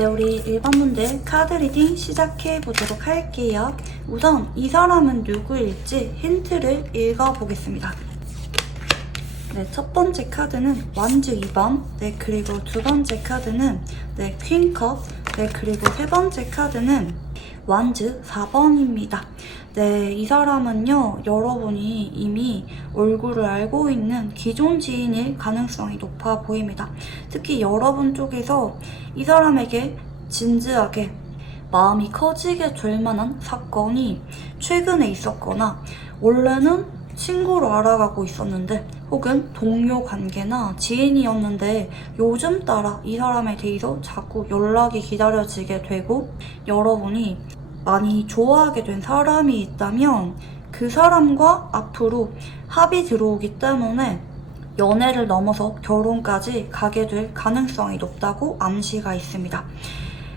네, 우리 일반분들 카드 리딩 시작해 보도록 할게요. 우선 이 사람은 누구일지 힌트를 읽어보겠습니다. 네, 첫 번째 카드는 완즈 2번, 네, 그리고 두 번째 카드는 네, 퀸컵, 네, 그리고 세 번째 카드는 완즈 4번입니다. 네, 이 사람은요, 여러분이 이미 얼굴을 알고 있는 기존 지인일 가능성이 높아 보입니다. 특히 여러분 쪽에서 이 사람에게 진지하게 마음이 커지게 될 만한 사건이 최근에 있었거나 원래는 친구로 알아가고 있었는데 혹은 동료 관계나 지인이었는데 요즘 따라 이 사람에 대해서 자꾸 연락이 기다려지게 되고 여러분이 많이 좋아하게 된 사람이 있다면 그 사람과 앞으로 합이 들어오기 때문에 연애를 넘어서 결혼까지 가게 될 가능성이 높다고 암시가 있습니다.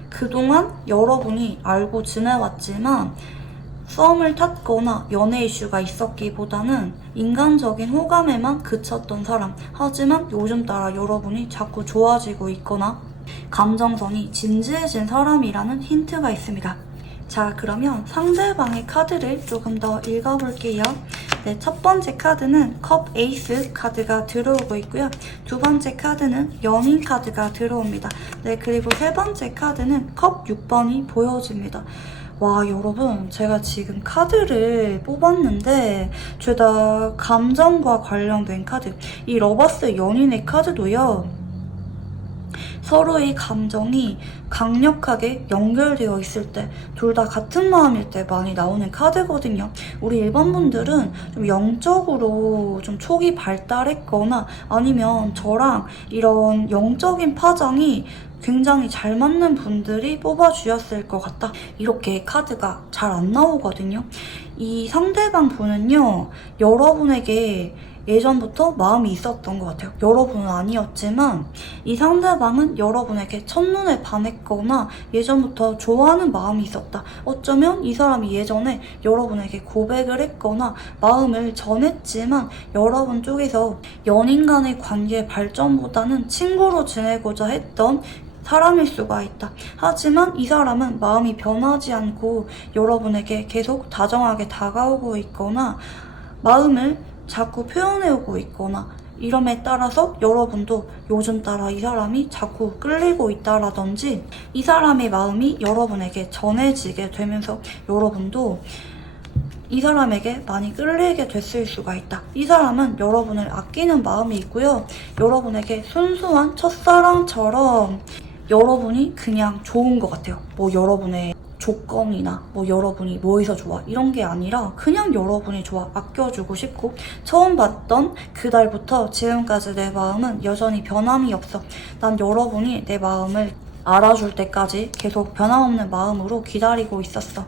그동안 여러분이 알고 지내왔지만 썸을 탔거나 연애 이슈가 있었기보다는 인간적인 호감에만 그쳤던 사람. 하지만 요즘 따라 여러분이 자꾸 좋아지고 있거나 감정선이 진지해진 사람이라는 힌트가 있습니다. 자, 그러면 상대방의 카드를 조금 더 읽어볼게요. 네, 첫 번째 카드는 컵 에이스 카드가 들어오고 있고요. 두 번째 카드는 연인 카드가 들어옵니다. 네, 그리고 세 번째 카드는 컵 6번이 보여집니다. 와, 여러분, 제가 지금 카드를 뽑았는데 죄다 감정과 관련된 카드. 이 러버스 연인의 카드도요, 서로의 감정이 강력하게 연결되어 있을 때, 둘 다 같은 마음일 때 많이 나오는 카드거든요. 우리 일반 분들은 좀 영적으로 좀 촉이 발달했거나 아니면 저랑 이런 영적인 파장이 굉장히 잘 맞는 분들이 뽑아주셨을 것 같다. 이렇게 카드가 잘 안 나오거든요. 이 상대방 분은요, 여러분에게 예전부터 마음이 있었던 것 같아요. 여러분은 아니었지만 이 상대방은 여러분에게 첫눈에 반했거나 예전부터 좋아하는 마음이 있었다. 어쩌면 이 사람이 예전에 여러분에게 고백을 했거나 마음을 전했지만 여러분 쪽에서 연인 간의 관계 발전보다는 친구로 지내고자 했던 사람일 수가 있다. 하지만 이 사람은 마음이 변하지 않고 여러분에게 계속 다정하게 다가오고 있거나 마음을 자꾸 표현해오고 있거나 이름에 따라서 여러분도 요즘 따라 이 사람이 자꾸 끌리고 있다라든지 이 사람의 마음이 여러분에게 전해지게 되면서 여러분도 이 사람에게 많이 끌리게 됐을 수가 있다. 이 사람은 여러분을 아끼는 마음이 있고요. 여러분에게 순수한 첫사랑처럼 여러분이 그냥 좋은 것 같아요. 뭐 여러분의 조건이나 뭐 여러분이 뭐해서 좋아 이런 게 아니라 그냥 여러분이 좋아, 아껴주고 싶고 처음 봤던 그날부터 지금까지 내 마음은 여전히 변함이 없어. 난 여러분이 내 마음을 알아줄 때까지 계속 변함없는 마음으로 기다리고 있었어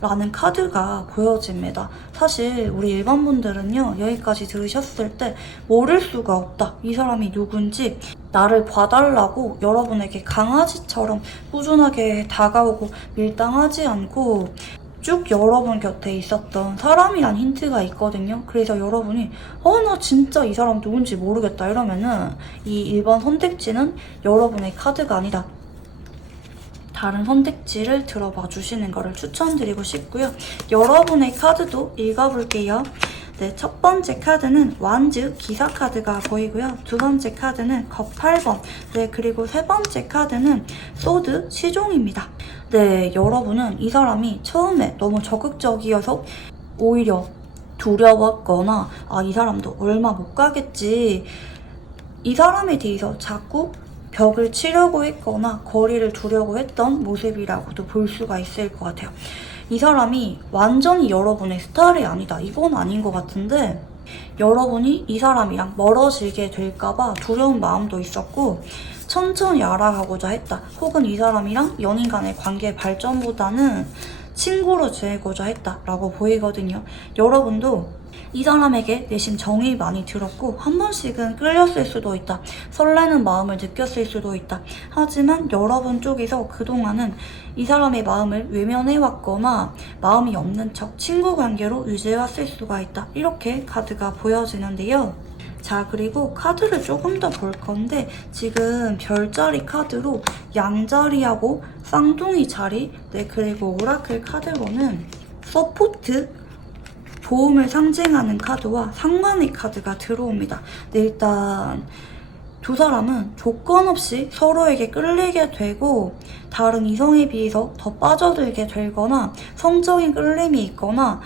라는 카드가 보여집니다. 사실 우리 일반 분들은요, 여기까지 들으셨을 때 모를 수가 없다. 이 사람이 누군지 나를 봐달라고 여러분에게 강아지처럼 꾸준하게 다가오고 밀당하지 않고 쭉 여러분 곁에 있었던 사람이란 힌트가 있거든요. 그래서 여러분이 나 진짜 이 사람 누군지 모르겠다 이러면은 이 1번 선택지는 여러분의 카드가 아니다. 다른 선택지를 들어봐 주시는 거를 추천드리고 싶고요. 여러분의 카드도 읽어볼게요. 네, 첫 번째 카드는 완즈 기사 카드가 보이고요. 두 번째 카드는 컵 8번. 네, 그리고 세 번째 카드는 소드 시종입니다. 네, 여러분은 이 사람이 처음에 너무 적극적이어서 오히려 두려웠거나 이 사람도 얼마 못 가겠지. 이 사람에 대해서 자꾸 벽을 치려고 했거나 거리를 두려고 했던 모습이라고도 볼 수가 있을 것 같아요. 이 사람이 완전히 여러분의 스타일이 아니다. 이건 아닌 것 같은데 여러분이 이 사람이랑 멀어지게 될까봐 두려운 마음도 있었고 천천히 알아가고자 했다. 혹은 이 사람이랑 연인 간의 관계 발전보다는 친구로 지내고자 했다라고 보이거든요. 여러분도 이 사람에게 내심 정이 많이 들었고 한 번씩은 끌렸을 수도 있다. 설레는 마음을 느꼈을 수도 있다. 하지만 여러분 쪽에서 그동안은 이 사람의 마음을 외면해왔거나 마음이 없는 척 친구 관계로 유지해왔을 수가 있다. 이렇게 카드가 보여지는데요. 자, 그리고 카드를 조금 더 볼 건데 지금 별자리 카드로 양자리하고 쌍둥이 자리, 네, 그리고 오라클 카드로는 서포트, 도움을 상징하는 카드와 상관의 카드가 들어옵니다. 네, 일단 두 사람은 조건 없이 서로에게 끌리게 되고 다른 이성에 비해서 더 빠져들게 되거나 성적인 끌림이 있거나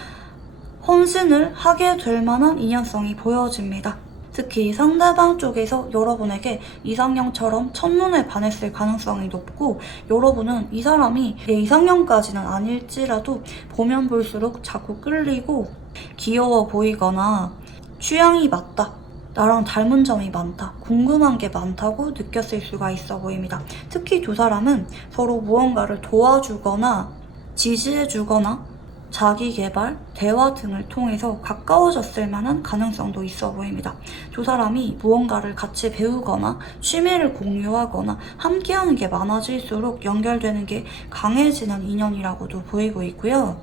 헌신을 하게 될 만한 인연성이 보여집니다. 특히 상대방 쪽에서 여러분에게 이상형처럼 첫눈에 반했을 가능성이 높고 여러분은 이 사람이 내 이상형까지는 아닐지라도 보면 볼수록 자꾸 끌리고 귀여워 보이거나 취향이 맞다, 나랑 닮은 점이 많다, 궁금한 게 많다고 느꼈을 수가 있어 보입니다. 특히 두 사람은 서로 무언가를 도와주거나 지지해주거나 자기 개발, 대화 등을 통해서 가까워졌을 만한 가능성도 있어 보입니다. 두 사람이 무언가를 같이 배우거나 취미를 공유하거나 함께하는 게 많아질수록 연결되는 게 강해지는 인연이라고도 보이고 있고요.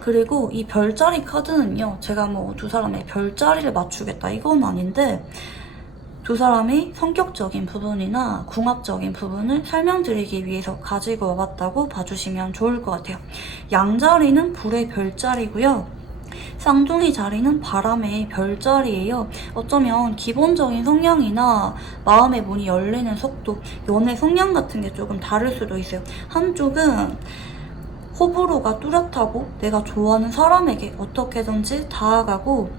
그리고 이 별자리 카드는요, 제가 뭐 두 사람의 별자리를 맞추겠다 이건 아닌데 두 사람의 성격적인 부분이나 궁합적인 부분을 설명드리기 위해서 가지고 와봤다고 봐주시면 좋을 것 같아요. 양자리는 불의 별자리고요. 쌍둥이 자리는 바람의 별자리예요. 어쩌면 기본적인 성향이나 마음의 문이 열리는 속도, 연애 성향 같은 게 조금 다를 수도 있어요. 한쪽은 호불호가 뚜렷하고 내가 좋아하는 사람에게 어떻게든지 다가가고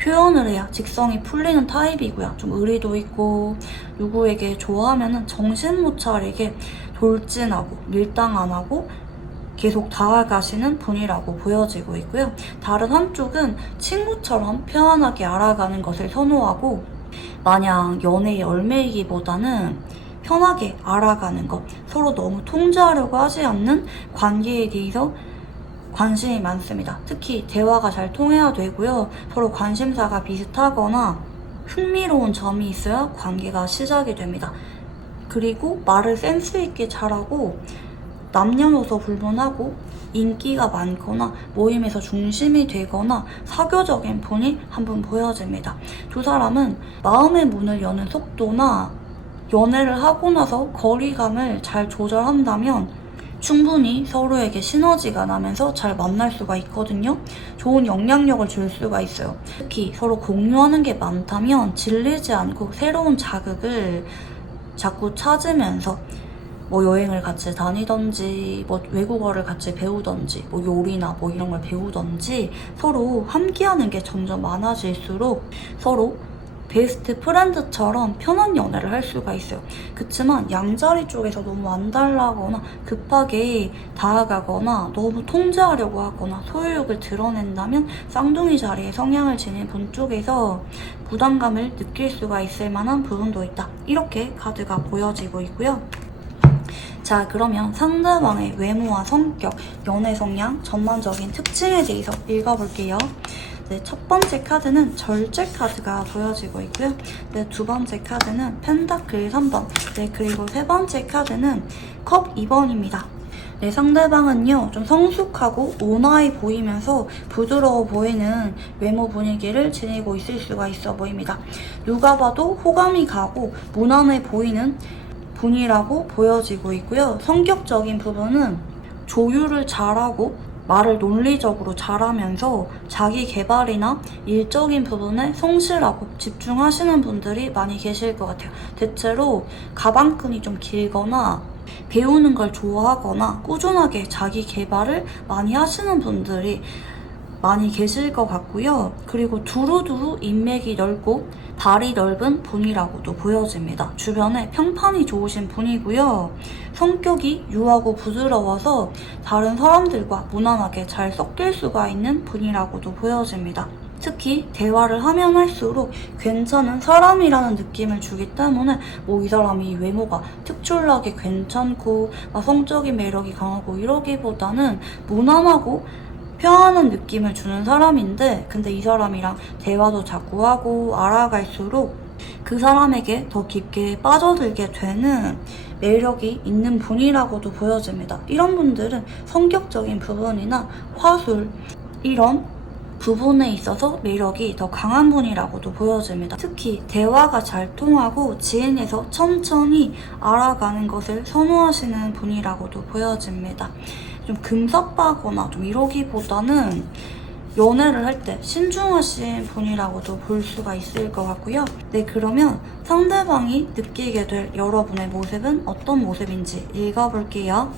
표현을 해야 직성이 풀리는 타입이고요. 좀 의리도 있고 누구에게 좋아하면은 정신 못 차리게 돌진하고 밀당 안 하고 계속 다가가시는 분이라고 보여지고 있고요. 다른 한쪽은 친구처럼 편안하게 알아가는 것을 선호하고 마냥 연애에 얽매이기보다는 편하게 알아가는 것, 서로 너무 통제하려고 하지 않는 관계에 대해서 관심이 많습니다. 특히 대화가 잘 통해야 되고요. 서로 관심사가 비슷하거나 흥미로운 점이 있어야 관계가 시작이 됩니다. 그리고 말을 센스 있게 잘하고 남녀노소 불문하고 인기가 많거나 모임에서 중심이 되거나 사교적인 분이 한 분 보여집니다. 두 사람은 마음의 문을 여는 속도나 연애를 하고 나서 거리감을 잘 조절한다면 충분히 서로에게 시너지가 나면서 잘 만날 수가 있거든요. 좋은 영향력을 줄 수가 있어요. 특히 서로 공유하는 게 많다면 질리지 않고 새로운 자극을 자꾸 찾으면서 뭐 여행을 같이 다니던지 뭐 외국어를 같이 배우던지 뭐 요리나 뭐 이런 걸 배우던지 서로 함께하는 게 점점 많아질수록 서로 베스트 프렌드처럼 편한 연애를 할 수가 있어요. 그치만 양자리 쪽에서 너무 안달나거나 급하게 다가가거나 너무 통제하려고 하거나 소유욕을 드러낸다면 쌍둥이 자리의 성향을 지닌 분 쪽에서 부담감을 느낄 수가 있을 만한 부분도 있다. 이렇게 카드가 보여지고 있고요. 자, 그러면 상대방의 외모와 성격, 연애 성향, 전반적인 특징에 대해서 읽어볼게요. 네, 첫 번째 카드는 절제 카드가 보여지고 있고요. 네, 두 번째 카드는 펜타클 3번. 네, 그리고 세 번째 카드는 컵 2번입니다. 네, 상대방은요, 좀 성숙하고 온화해 보이면서 부드러워 보이는 외모 분위기를 지니고 있을 수가 있어 보입니다. 누가 봐도 호감이 가고 무난해 보이는 분이라고 보여지고 있고요. 성격적인 부분은 조율을 잘하고 말을 논리적으로 잘하면서 자기 개발이나 일적인 부분에 성실하고 집중하시는 분들이 많이 계실 것 같아요. 대체로 가방끈이 좀 길거나 배우는 걸 좋아하거나 꾸준하게 자기 개발을 많이 하시는 분들이 많이 계실 것 같고요. 그리고 두루두루 인맥이 넓고 발이 넓은 분이라고도 보여집니다. 주변에 평판이 좋으신 분이고요. 성격이 유하고 부드러워서 다른 사람들과 무난하게 잘 섞일 수가 있는 분이라고도 보여집니다. 특히 대화를 하면 할수록 괜찮은 사람이라는 느낌을 주기 때문에 뭐 이 사람이 외모가 특출나게 괜찮고 성적인 매력이 강하고 이러기보다는 무난하고 편안한 느낌을 주는 사람인데, 근데 이 사람이랑 대화도 자꾸 하고 알아갈수록 그 사람에게 더 깊게 빠져들게 되는 매력이 있는 분이라고도 보여집니다. 이런 분들은 성격적인 부분이나 화술, 이런 부분에 있어서 매력이 더 강한 분이라고도 보여집니다. 특히 대화가 잘 통하고 지인에서 천천히 알아가는 것을 선호하시는 분이라고도 보여집니다. 좀 금사빠거나 좀 이러기보다는 연애를 할 때 신중하신 분이라고도 볼 수가 있을 것 같고요. 네, 그러면 상대방이 느끼게 될 여러분의 모습은 어떤 모습인지 읽어볼게요.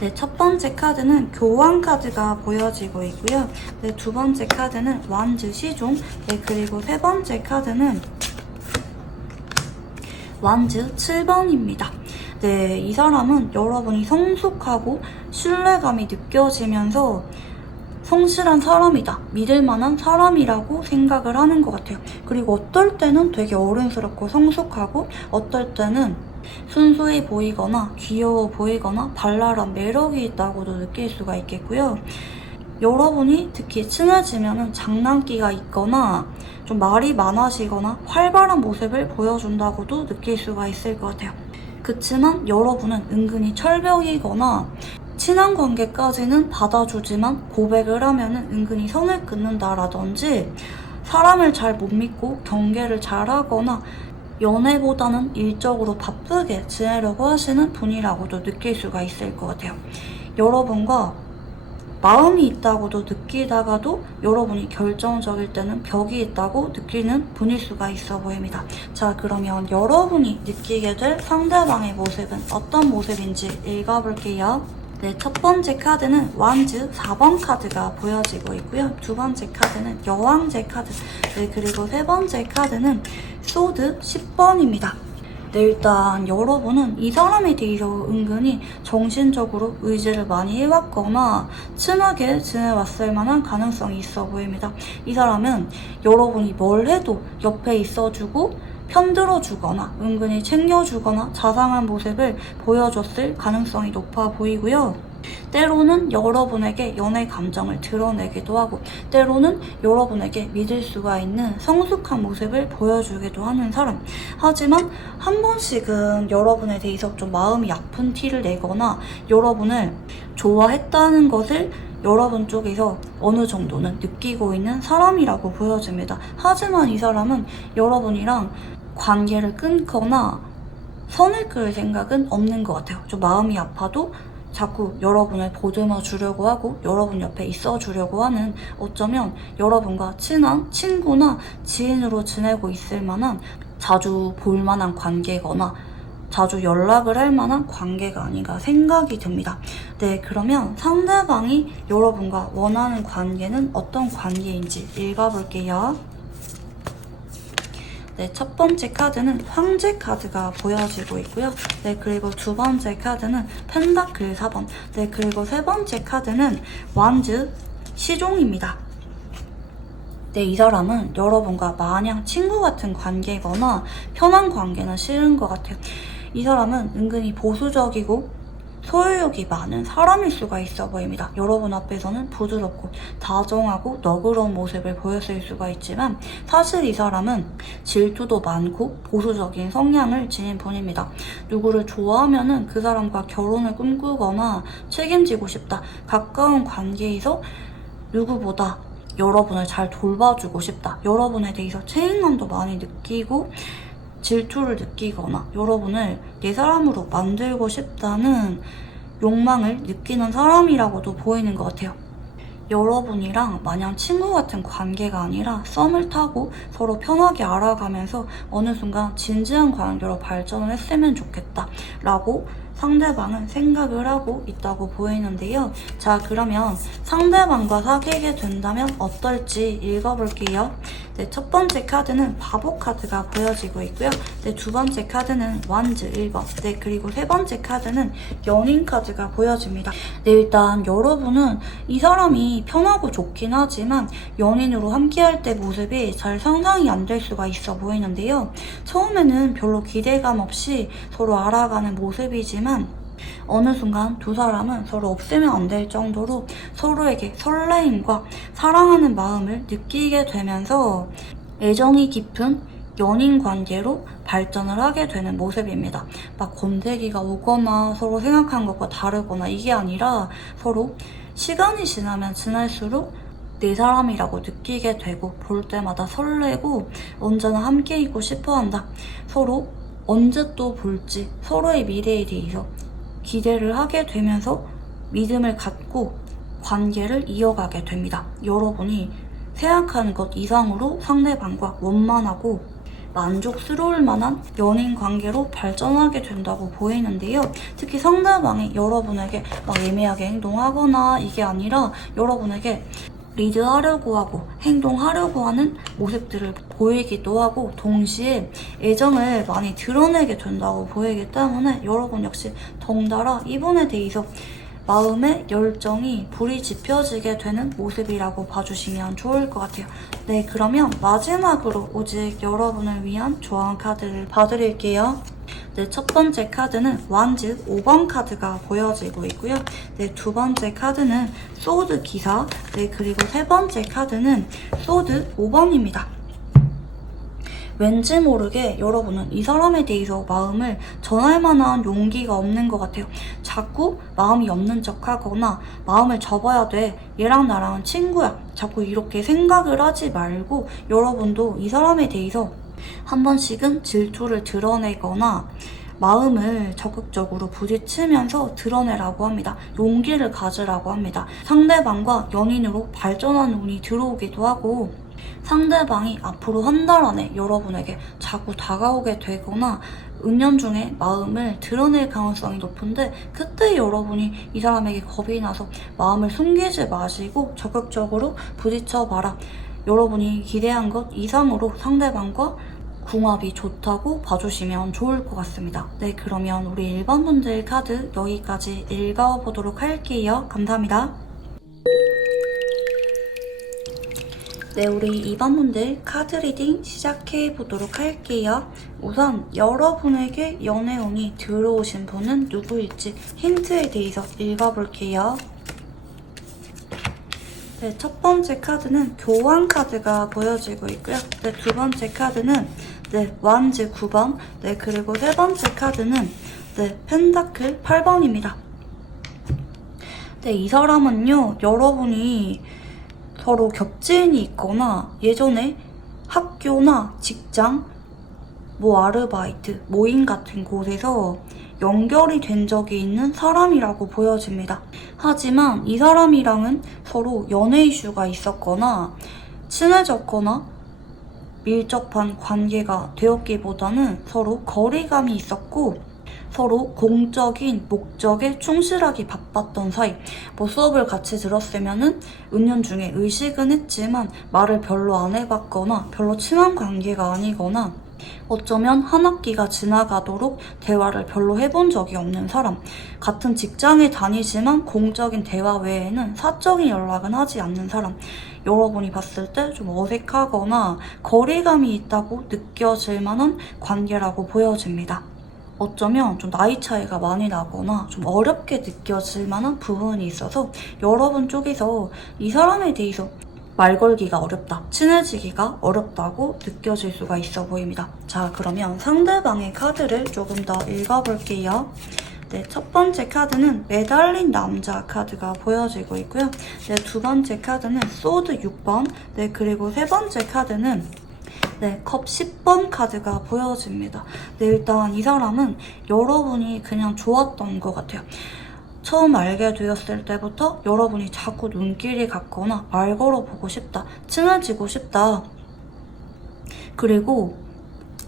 네, 첫 번째 카드는 교환 카드가 보여지고 있고요. 네, 두 번째 카드는 완즈 시종. 네, 그리고 세 번째 카드는 완즈 7번입니다. 네, 이 사람은 여러분이 성숙하고 신뢰감이 느껴지면서 성실한 사람이다, 믿을 만한 사람이라고 생각을 하는 것 같아요. 그리고 어떨 때는 되게 어른스럽고 성숙하고 어떨 때는 순수해 보이거나 귀여워 보이거나 발랄한 매력이 있다고도 느낄 수가 있겠고요. 여러분이 특히 친해지면 장난기가 있거나 좀 말이 많아지거나 활발한 모습을 보여준다고도 느낄 수가 있을 것 같아요. 그치만 여러분은 은근히 철벽이거나 친한 관계까지는 받아주지만 고백을 하면 은근히 선을 긋는다라든지 사람을 잘 못 믿고 경계를 잘 하거나 연애보다는 일적으로 바쁘게 지내려고 하시는 분이라고도 느낄 수가 있을 것 같아요. 여러분과 마음이 있다고도 느끼다가도 여러분이 결정적일 때는 벽이 있다고 느끼는 분일 수가 있어 보입니다. 자, 그러면 여러분이 느끼게 될 상대방의 모습은 어떤 모습인지 읽어볼게요. 네, 첫 번째 카드는 완즈 4번 카드가 보여지고 있고요. 두 번째 카드는 여왕제 카드. 네, 그리고 세 번째 카드는 소드 10번입니다. 네, 일단 여러분은 이 사람에 대해서 은근히 정신적으로 의지를 많이 해왔거나 친하게 지내왔을 만한 가능성이 있어 보입니다. 이 사람은 여러분이 뭘 해도 옆에 있어주고 편들어주거나 은근히 챙겨주거나 자상한 모습을 보여줬을 가능성이 높아 보이고요. 때로는 여러분에게 연애 감정을 드러내기도 하고 때로는 여러분에게 믿을 수가 있는 성숙한 모습을 보여주기도 하는 사람. 하지만 한 번씩은 여러분에 대해서 좀 마음이 아픈 티를 내거나 여러분을 좋아했다는 것을 여러분 쪽에서 어느 정도는 느끼고 있는 사람이라고 보여집니다. 하지만 이 사람은 여러분이랑 관계를 끊거나 선을 그을 생각은 없는 것 같아요. 좀 마음이 아파도 자꾸 여러분을 보듬어 주려고 하고 여러분 옆에 있어 주려고 하는, 어쩌면 여러분과 친한 친구나 지인으로 지내고 있을 만한 자주 볼 만한 관계거나 자주 연락을 할 만한 관계가 아닌가 생각이 듭니다. 네, 그러면 상대방이 여러분과 원하는 관계는 어떤 관계인지 읽어볼게요. 네, 첫 번째 카드는 황제 카드가 보여지고 있고요. 네, 그리고 두 번째 카드는 펜다클 4번. 네, 그리고 세 번째 카드는 완즈 시종입니다. 네, 이 사람은 여러분과 마냥 친구 같은 관계거나 편한 관계는 싫은 것 같아요. 이 사람은 은근히 보수적이고 소유욕이 많은 사람일 수가 있어 보입니다. 여러분 앞에서는 부드럽고 다정하고 너그러운 모습을 보였을 수가 있지만 사실 이 사람은 질투도 많고 보수적인 성향을 지닌 분입니다. 누구를 좋아하면은 그 사람과 결혼을 꿈꾸거나 책임지고 싶다. 가까운 관계에서 누구보다 여러분을 잘 돌봐주고 싶다. 여러분에 대해서 책임감도 많이 느끼고 질투를 느끼거나 여러분을 내 사람으로 만들고 싶다는 욕망을 느끼는 사람이라고도 보이는 것 같아요. 여러분이랑 마냥 친구 같은 관계가 아니라 썸을 타고 서로 편하게 알아가면서 어느 순간 진지한 관계로 발전을 했으면 좋겠다 라고 상대방은 생각을 하고 있다고 보이는데요. 자, 그러면 상대방과 사귀게 된다면 어떨지 읽어볼게요. 네, 첫 번째 카드는 바보 카드가 보여지고 있고요. 네, 두 번째 카드는 완즈 1번. 네, 그리고 세 번째 카드는 연인 카드가 보여집니다. 네, 일단 여러분은 이 사람이 편하고 좋긴 하지만 연인으로 함께할 때 모습이 잘 상상이 안 될 수가 있어 보이는데요. 처음에는 별로 기대감 없이 서로 알아가는 모습이지만 어느 순간 두 사람은 서로 없애면 안 될 정도로 서로에게 설레임과 사랑하는 마음을 느끼게 되면서 애정이 깊은 연인 관계로 발전을 하게 되는 모습입니다. 막 권태기가 오거나 서로 생각한 것과 다르거나 이게 아니라 서로 시간이 지나면 지날수록 내 사람이라고 느끼게 되고 볼 때마다 설레고 언제나 함께이고 싶어한다. 서로 언제 또 볼지 서로의 미래에 대해서 기대를 하게 되면서 믿음을 갖고 관계를 이어가게 됩니다. 여러분이 생각하는 것 이상으로 상대방과 원만하고 만족스러울 만한 연인 관계로 발전하게 된다고 보이는데요. 특히 상대방이 여러분에게 막 애매하게 행동하거나 이게 아니라 여러분에게 리드하려고 하고 행동하려고 하는 모습들을 보이기도 하고 동시에 애정을 많이 드러내게 된다고 보이기 때문에 여러분 역시 덩달아 이분에 대해서 마음의 열정이 불이 지펴지게 되는 모습이라고 봐주시면 좋을 것 같아요. 네, 그러면 마지막으로 오직 여러분을 위한 조언 카드를 봐드릴게요. 네, 첫 번째 카드는 완즈 5번 카드가 보여지고 있고요. 네, 두 번째 카드는 소드 기사, 네, 그리고 세 번째 카드는 소드 5번입니다. 왠지 모르게 여러분은 이 사람에 대해서 마음을 전할 만한 용기가 없는 것 같아요. 자꾸 마음이 없는 척하거나 마음을 접어야 돼. 얘랑 나랑은 친구야. 자꾸 이렇게 생각을 하지 말고 여러분도 이 사람에 대해서 한 번씩은 질투를 드러내거나 마음을 적극적으로 부딪히면서 드러내라고 합니다. 용기를 가지라고 합니다. 상대방과 연인으로 발전하는 운이 들어오기도 하고 상대방이 앞으로 한 달 안에 여러분에게 자꾸 다가오게 되거나 은연중에 마음을 드러낼 가능성이 높은데 그때 여러분이 이 사람에게 겁이 나서 마음을 숨기지 마시고 적극적으로 부딪혀봐라. 여러분이 기대한 것 이상으로 상대방과 궁합이 좋다고 봐주시면 좋을 것 같습니다. 네, 그러면 우리 일반 분들 카드 여기까지 읽어보도록 할게요. 감사합니다. 네, 우리 2번 분들 카드 리딩 시작해보도록 할게요. 우선 여러분에게 연애운이 들어오신 분은 누구일지 힌트에 대해서 읽어볼게요. 네, 첫 번째 카드는 교환 카드가 보여지고 있고요. 네, 두 번째 카드는 네, 완즈 9번, 네, 그리고 세 번째 카드는 네, 펜타클 8번입니다. 네, 이 사람은요, 여러분이 서로 겹지인이 있거나 예전에 학교나 직장, 아르바이트, 모임 같은 곳에서 연결이 된 적이 있는 사람이라고 보여집니다. 하지만 이 사람이랑은 서로 연애 이슈가 있었거나 친해졌거나 밀접한 관계가 되었기보다는 서로 거리감이 있었고 서로 공적인 목적에 충실하기 바빴던 사이. 수업을 같이 들었으면은 은연중에 의식은 했지만 말을 별로 안 해봤거나 별로 친한 관계가 아니거나 어쩌면 한 학기가 지나가도록 대화를 별로 해본 적이 없는 사람. 같은 직장에 다니지만 공적인 대화 외에는 사적인 연락은 하지 않는 사람. 여러분이 봤을 때 좀 어색하거나 거리감이 있다고 느껴질 만한 관계라고 보여집니다. 어쩌면 좀 나이 차이가 많이 나거나 좀 어렵게 느껴질 만한 부분이 있어서 여러분 쪽에서 이 사람에 대해서 말 걸기가 어렵다, 친해지기가 어렵다고 느껴질 수가 있어 보입니다. 자, 그러면 상대방의 카드를 조금 더 읽어볼게요. 네, 첫 번째 카드는 매달린 남자 카드가 보여지고 있고요. 네, 두 번째 카드는 소드 6번, 네, 그리고 세 번째 카드는 네, 컵 10번 카드가 보여집니다. 네, 일단 이 사람은 여러분이 그냥 좋았던 것 같아요. 처음 알게 되었을 때부터 여러분이 자꾸 눈길이 갔거나 말 걸어보고 싶다, 친해지고 싶다. 그리고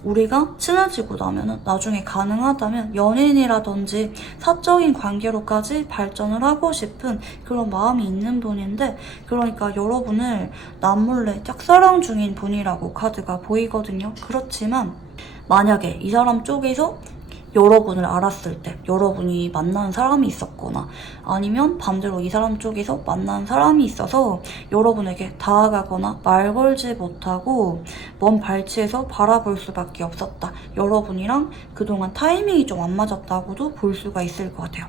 우리가 친해지고 나면은 나중에 가능하다면 연인이라든지 사적인 관계로까지 발전을 하고 싶은 그런 마음이 있는 분인데, 그러니까 여러분을 남몰래 짝사랑 중인 분이라고 카드가 보이거든요. 그렇지만 만약에 이 사람 쪽에서 여러분을 알았을 때 여러분이 만난 사람이 있었거나 아니면 반대로 이 사람 쪽에서 만난 사람이 있어서 여러분에게 다가가거나 말 걸지 못하고 먼 발치에서 바라볼 수밖에 없었다. 여러분이랑 그동안 타이밍이 좀 안 맞았다고도 볼 수가 있을 것 같아요.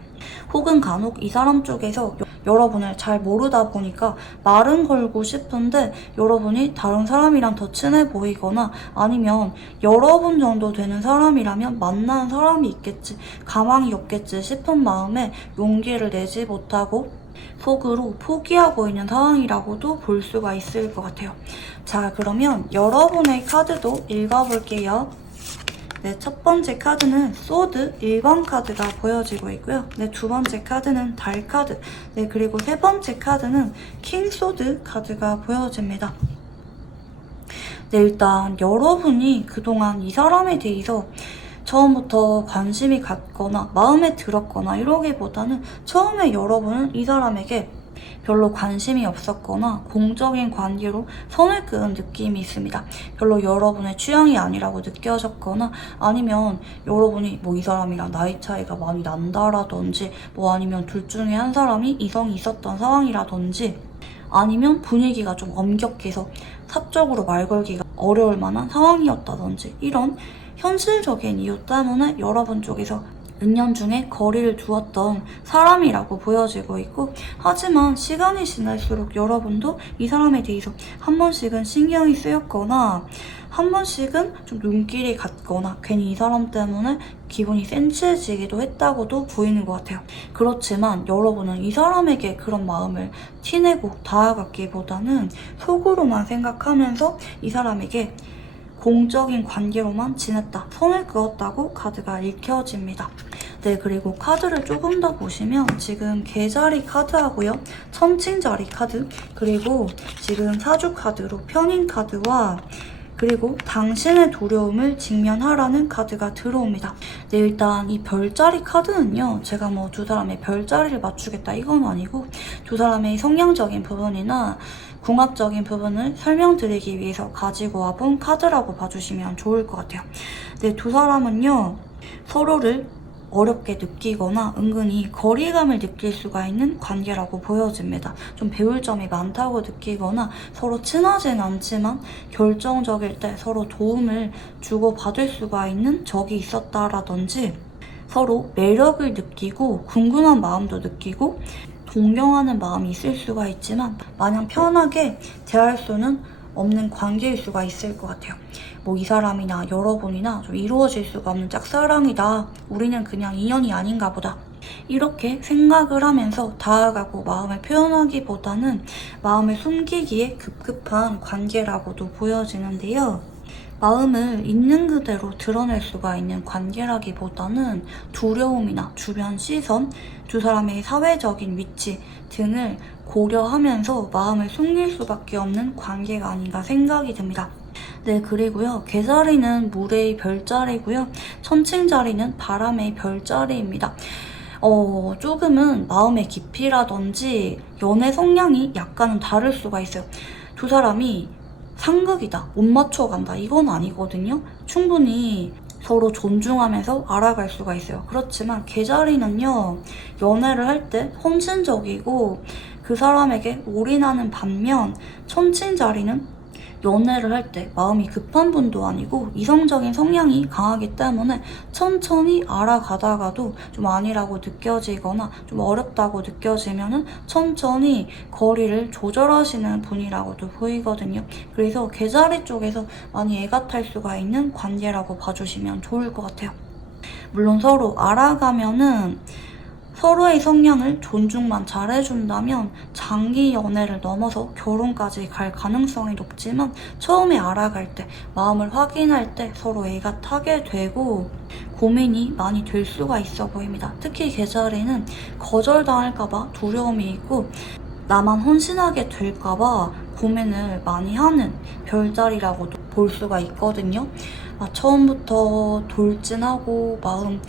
혹은 간혹 이 사람 쪽에서 여러분을 잘 모르다 보니까 말은 걸고 싶은데 여러분이 다른 사람이랑 더 친해 보이거나 아니면 여러분 정도 되는 사람이라면 만난 사람이 있겠지, 가망이 없겠지 싶은 마음에 용기를 내지 못하고 속으로 포기하고 있는 상황이라고도 볼 수가 있을 것 같아요. 자, 그러면 여러분의 카드도 읽어볼게요. 네, 첫 번째 카드는 소드 1번 카드가 보여지고 있고요. 네, 두 번째 카드는 달 카드. 네, 그리고 세 번째 카드는 킹 소드 카드가 보여집니다. 네, 일단 여러분이 그동안 이 사람에 대해서 처음부터 관심이 갔거나 마음에 들었거나 이러기보다는 처음에 여러분은 이 사람에게 별로 관심이 없었거나 공적인 관계로 선을 그은 느낌이 있습니다. 별로 여러분의 취향이 아니라고 느껴졌거나 아니면 여러분이 뭐 이 사람이랑 나이 차이가 많이 난다라든지 뭐 아니면 둘 중에 한 사람이 이성이 있었던 상황이라든지 아니면 분위기가 좀 엄격해서 사적으로 말 걸기가 어려울 만한 상황이었다든지 이런 현실적인 이유 때문에 여러분 쪽에서 은연중에 거리를 두었던 사람이라고 보여지고 있고 하지만 시간이 지날수록 여러분도 이 사람에 대해서 한 번씩은 신경이 쓰였거나 한 번씩은 좀 눈길이 갔거나 괜히 이 사람 때문에 기분이 센치해지기도 했다고도 보이는 것 같아요. 그렇지만 여러분은 이 사람에게 그런 마음을 티내고 다가갔기보다는 속으로만 생각하면서 이 사람에게 공적인 관계로만 지냈다, 선을 그었다고 카드가 읽혀집니다. 네, 그리고 카드를 조금 더 보시면 지금 개자리 카드하고요, 천칭자리 카드, 그리고 지금 사주 카드로 편인 카드와 그리고 당신의 두려움을 직면하라는 카드가 들어옵니다. 네, 일단 이 별자리 카드는요, 제가 뭐 두 사람의 별자리를 맞추겠다 이건 아니고 두 사람의 성향적인 부분이나 궁합적인 부분을 설명드리기 위해서 가지고 와본 카드라고 봐주시면 좋을 것 같아요. 네, 두 사람은요, 서로를 어렵게 느끼거나 은근히 거리감을 느낄 수가 있는 관계라고 보여집니다. 좀 배울 점이 많다고 느끼거나 서로 친하진 않지만 결정적일 때 서로 도움을 주고받을 수가 있는 적이 있었다라든지 서로 매력을 느끼고 궁금한 마음도 느끼고 동경하는 마음이 있을 수가 있지만 마냥 편하게 대할 수는 없는 관계일 수가 있을 것 같아요. 뭐 이 사람이나 여러분이나 좀 이루어질 수가 없는 짝사랑이다. 우리는 그냥 인연이 아닌가 보다. 이렇게 생각을 하면서 다가가고 마음을 표현하기보다는 마음을 숨기기에 급급한 관계라고도 보여지는데요. 마음을 있는 그대로 드러낼 수가 있는 관계라기보다는 두려움이나 주변 시선, 두 사람의 사회적인 위치 등을 고려하면서 마음을 숨길 수밖에 없는 관계가 아닌가 생각이 듭니다. 네, 그리고요, 개자리는 물의 별자리고요, 천칭자리는 바람의 별자리입니다. 조금은 마음의 깊이라든지 연애 성향이 약간은 다를 수가 있어요. 두 사람이 상극이다, 못 맞춰간다 이건 아니거든요. 충분히 서로 존중하면서 알아갈 수가 있어요. 그렇지만 개자리는요, 연애를 할 때 헌신적이고 그 사람에게 올인하는 반면 천칭자리는 연애를 할 때 마음이 급한 분도 아니고 이성적인 성향이 강하기 때문에 천천히 알아가다가도 좀 아니라고 느껴지거나 좀 어렵다고 느껴지면은 천천히 거리를 조절하시는 분이라고도 보이거든요. 그래서 개자리 쪽에서 많이 애가 탈 수가 있는 관계라고 봐주시면 좋을 것 같아요. 물론 서로 알아가면은 서로의 성향을 존중만 잘해준다면 장기 연애를 넘어서 결혼까지 갈 가능성이 높지만 처음에 알아갈 때, 마음을 확인할 때 서로 애가 타게 되고 고민이 많이 될 수가 있어 보입니다. 특히 개자리는 거절당할까봐 두려움이 있고 나만 헌신하게 될까봐 고민을 많이 하는 별자리라고도 볼 수가 있거든요. 처음부터 돌진하고 마음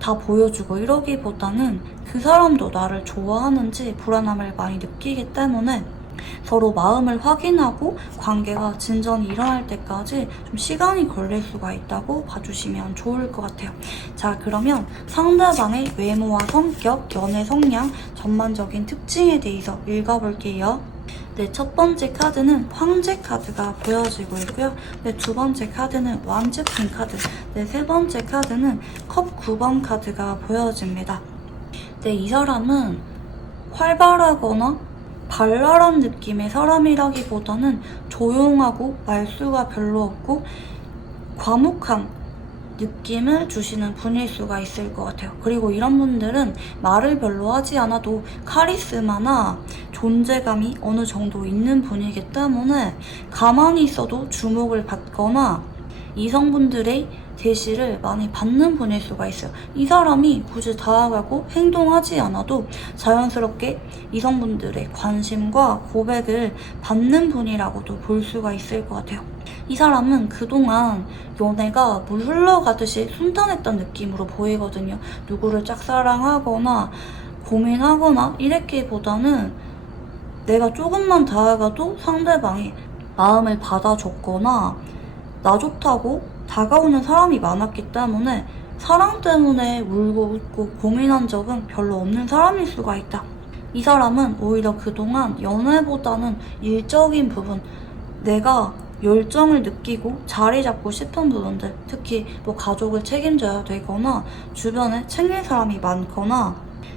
다 보여주고 이러기보다는 그 사람도 나를 좋아하는지 불안함을 많이 느끼기 때문에 서로 마음을 확인하고 관계가 진전이 일어날 때까지 좀 시간이 걸릴 수가 있다고 봐주시면 좋을 것 같아요. 자, 그러면 상대방의 외모와 성격, 연애 성향, 전반적인 특징에 대해서 읽어볼게요. 네, 첫 번째 카드는 황제 카드가 보여지고 있고요. 네, 두 번째 카드는 왕즈킹 카드. 네, 세 번째 카드는 컵 9번 카드가 보여집니다. 네, 이 사람은 활발하거나 발랄한 느낌의 사람이라기보다는 조용하고 말수가 별로 없고 과묵한 느낌을 주시는 분일 수가 있을 것 같아요. 그리고 이런 분들은 말을 별로 하지 않아도 카리스마나 존재감이 어느 정도 있는 분이기 때문에 가만히 있어도 주목을 받거나 이성분들의 제시를 많이 받는 분일 수가 있어요. 이 사람이 굳이 다가가고 행동하지 않아도 자연스럽게 이성분들의 관심과 고백을 받는 분이라고도 볼 수가 있을 것 같아요. 이 사람은 그동안 연애가 물 흘러가듯이 순탄했던 느낌으로 보이거든요. 누구를 짝사랑하거나 고민하거나 이랬기보다는 내가 조금만 다가가도 상대방이 마음을 받아줬거나 나 좋다고 다가오는 사람이 많았기 때문에 사랑 때문에 울고 웃고 고민한 적은 별로 없는 사람일 수가 있다. 이 사람은 오히려 그동안 연애보다는 일적인 부분, 내가 열정을 느끼고 자리 잡고 싶은 부분들, 특히 뭐 가족을 책임져야 되거나 주변에 챙길 사람이 많거나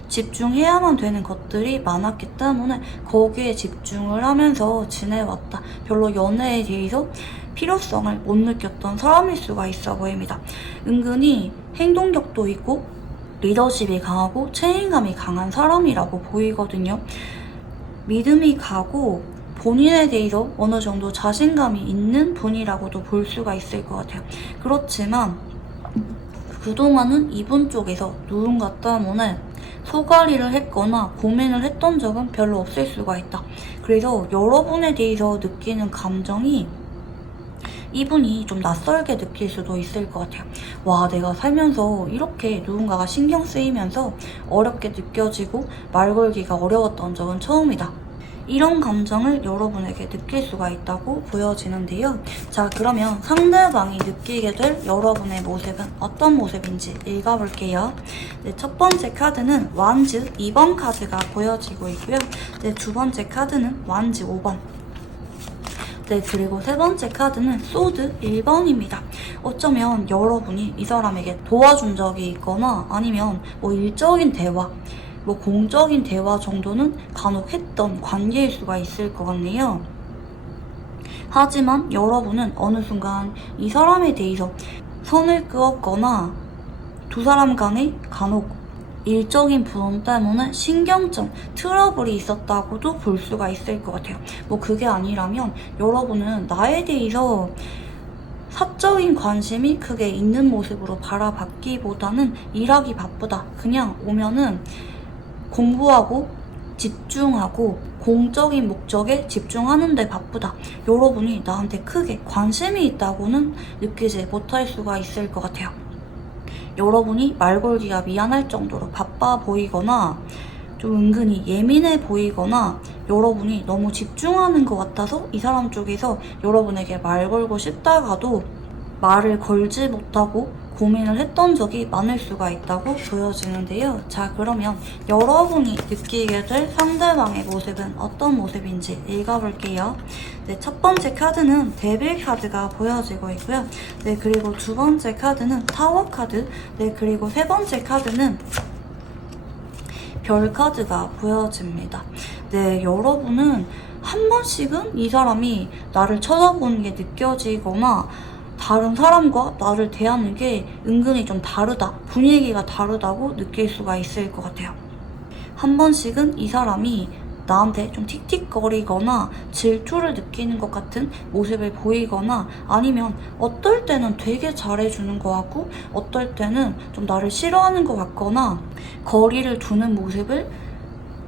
집중해야만 되는 것들이 많았기 때문에 거기에 집중을 하면서 지내왔다. 별로 연애에 대해서 필요성을 못 느꼈던 사람일 수가 있어 보입니다. 은근히 행동력도 있고 리더십이 강하고 책임감이 강한 사람이라고 보이거든요. 믿음이 가고 본인에 대해서 어느 정도 자신감이 있는 분이라고도 볼 수가 있을 것 같아요. 그렇지만 그동안은 이분 쪽에서 누군가 때문에 소갈이를 했거나 고민을 했던 적은 별로 없을 수가 있다. 그래서 여러분에 대해서 느끼는 감정이 이분이 좀 낯설게 느낄 수도 있을 것 같아요. 와, 내가 살면서 이렇게 누군가가 신경 쓰이면서 어렵게 느껴지고 말 걸기가 어려웠던 적은 처음이다. 이런 감정을 여러분에게 느낄 수가 있다고 보여지는데요. 자, 그러면 상대방이 느끼게 될 여러분의 모습은 어떤 모습인지 읽어볼게요. 네, 첫 번째 카드는 완즈 2번 카드가 보여지고 있고요. 네, 두 번째 카드는 완즈 5번. 네, 그리고 세 번째 카드는 소드 1번입니다. 어쩌면 여러분이 이 사람에게 도와준 적이 있거나 아니면 뭐 일적인 대화, 뭐 공적인 대화 정도는 간혹 했던 관계일 수가 있을 것 같네요. 하지만 여러분은 어느 순간 이 사람에 대해서 선을 그었거나 두 사람 간에 간혹 일적인 부분 때문에 신경전, 트러블이 있었다고도 볼 수가 있을 것 같아요. 뭐 그게 아니라면 여러분은 나에 대해서 사적인 관심이 크게 있는 모습으로 바라봤기보다는 일하기 바쁘다. 그냥 오면은 공부하고 집중하고 공적인 목적에 집중하는 데 바쁘다. 여러분이 나한테 크게 관심이 있다고는 느끼지 못할 수가 있을 것 같아요. 여러분이 말 걸기가 미안할 정도로 바빠 보이거나 좀 은근히 예민해 보이거나 여러분이 너무 집중하는 것 같아서 이 사람 쪽에서 여러분에게 말 걸고 싶다가도 말을 걸지 못하고 고민을 했던 적이 많을 수가 있다고 보여지는데요. 자, 그러면 여러분이 느끼게 될 상대방의 모습은 어떤 모습인지 읽어볼게요. 네, 첫 번째 카드는 데빌 카드가 보여지고 있고요. 네, 그리고 두 번째 카드는 타워 카드. 네, 그리고 세 번째 카드는 별 카드가 보여집니다. 네, 여러분은 한 번씩은 이 사람이 나를 쳐다보는 게 느껴지거나 다른 사람과 나를 대하는 게 은근히 좀 다르다, 분위기가 다르다고 느낄 수가 있을 것 같아요. 한 번씩은 이 사람이 나한테 좀 틱틱거리거나 질투를 느끼는 것 같은 모습을 보이거나 아니면 어떨 때는 되게 잘해주는 것 같고 어떨 때는 좀 나를 싫어하는 것 같거나 거리를 두는 모습을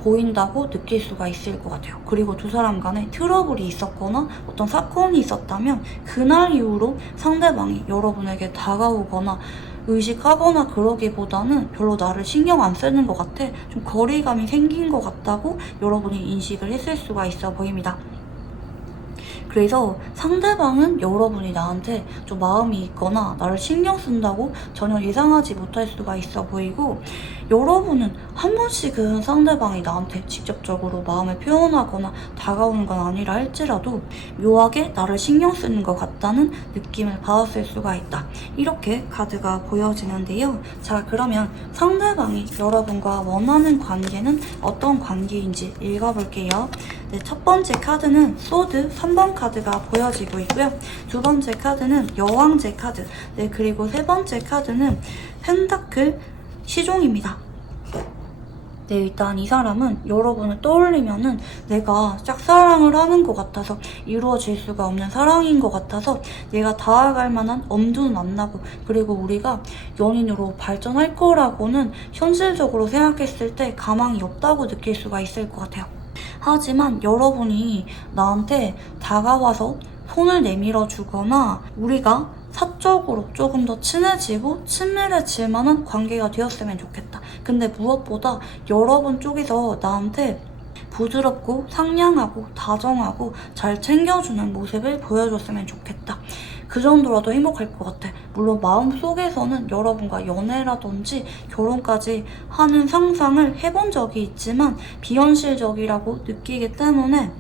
보인다고 느낄 수가 있을 것 같아요. 그리고 두 사람 간에 트러블이 있었거나 어떤 사건이 있었다면 그날 이후로 상대방이 여러분에게 다가오거나 의식하거나 그러기보다는 별로 나를 신경 안 쓰는 것 같아 좀 거리감이 생긴 것 같다고 여러분이 인식을 했을 수가 있어 보입니다. 그래서 상대방은 여러분이 나한테 좀 마음이 있거나 나를 신경 쓴다고 전혀 예상하지 못할 수가 있어 보이고 여러분은 한 번씩은 상대방이 나한테 직접적으로 마음을 표현하거나 다가오는 건 아니라 할지라도 묘하게 나를 신경 쓰는 것 같다는 느낌을 받았을 수가 있다. 이렇게 카드가 보여지는데요. 자, 그러면 상대방이 여러분과 원하는 관계는 어떤 관계인지 읽어볼게요. 네, 첫 번째 카드는 소드 3번 카드가 보여지고 있고요. 두 번째 카드는 여왕제 카드, 네, 그리고 세 번째 카드는 펜타클 시종입니다. 네, 일단 이 사람은 여러분을 떠올리면은 내가 짝사랑을 하는 것 같아서 이루어질 수가 없는 사랑인 것 같아서 내가 다가갈 만한 엄두는 안 나고, 그리고 우리가 연인으로 발전할 거라고는 현실적으로 생각했을 때 가망이 없다고 느낄 수가 있을 것 같아요. 하지만 여러분이 나한테 다가와서 손을 내밀어 주거나 우리가 사적으로 조금 더 친해지고 친밀해질 만한 관계가 되었으면 좋겠다. 근데 무엇보다 여러분 쪽에서 나한테 부드럽고 상냥하고 다정하고 잘 챙겨주는 모습을 보여줬으면 좋겠다. 그 정도라도 행복할 것 같아. 물론 마음속에서는 여러분과 연애라든지 결혼까지 하는 상상을 해본 적이 있지만 비현실적이라고 느끼기 때문에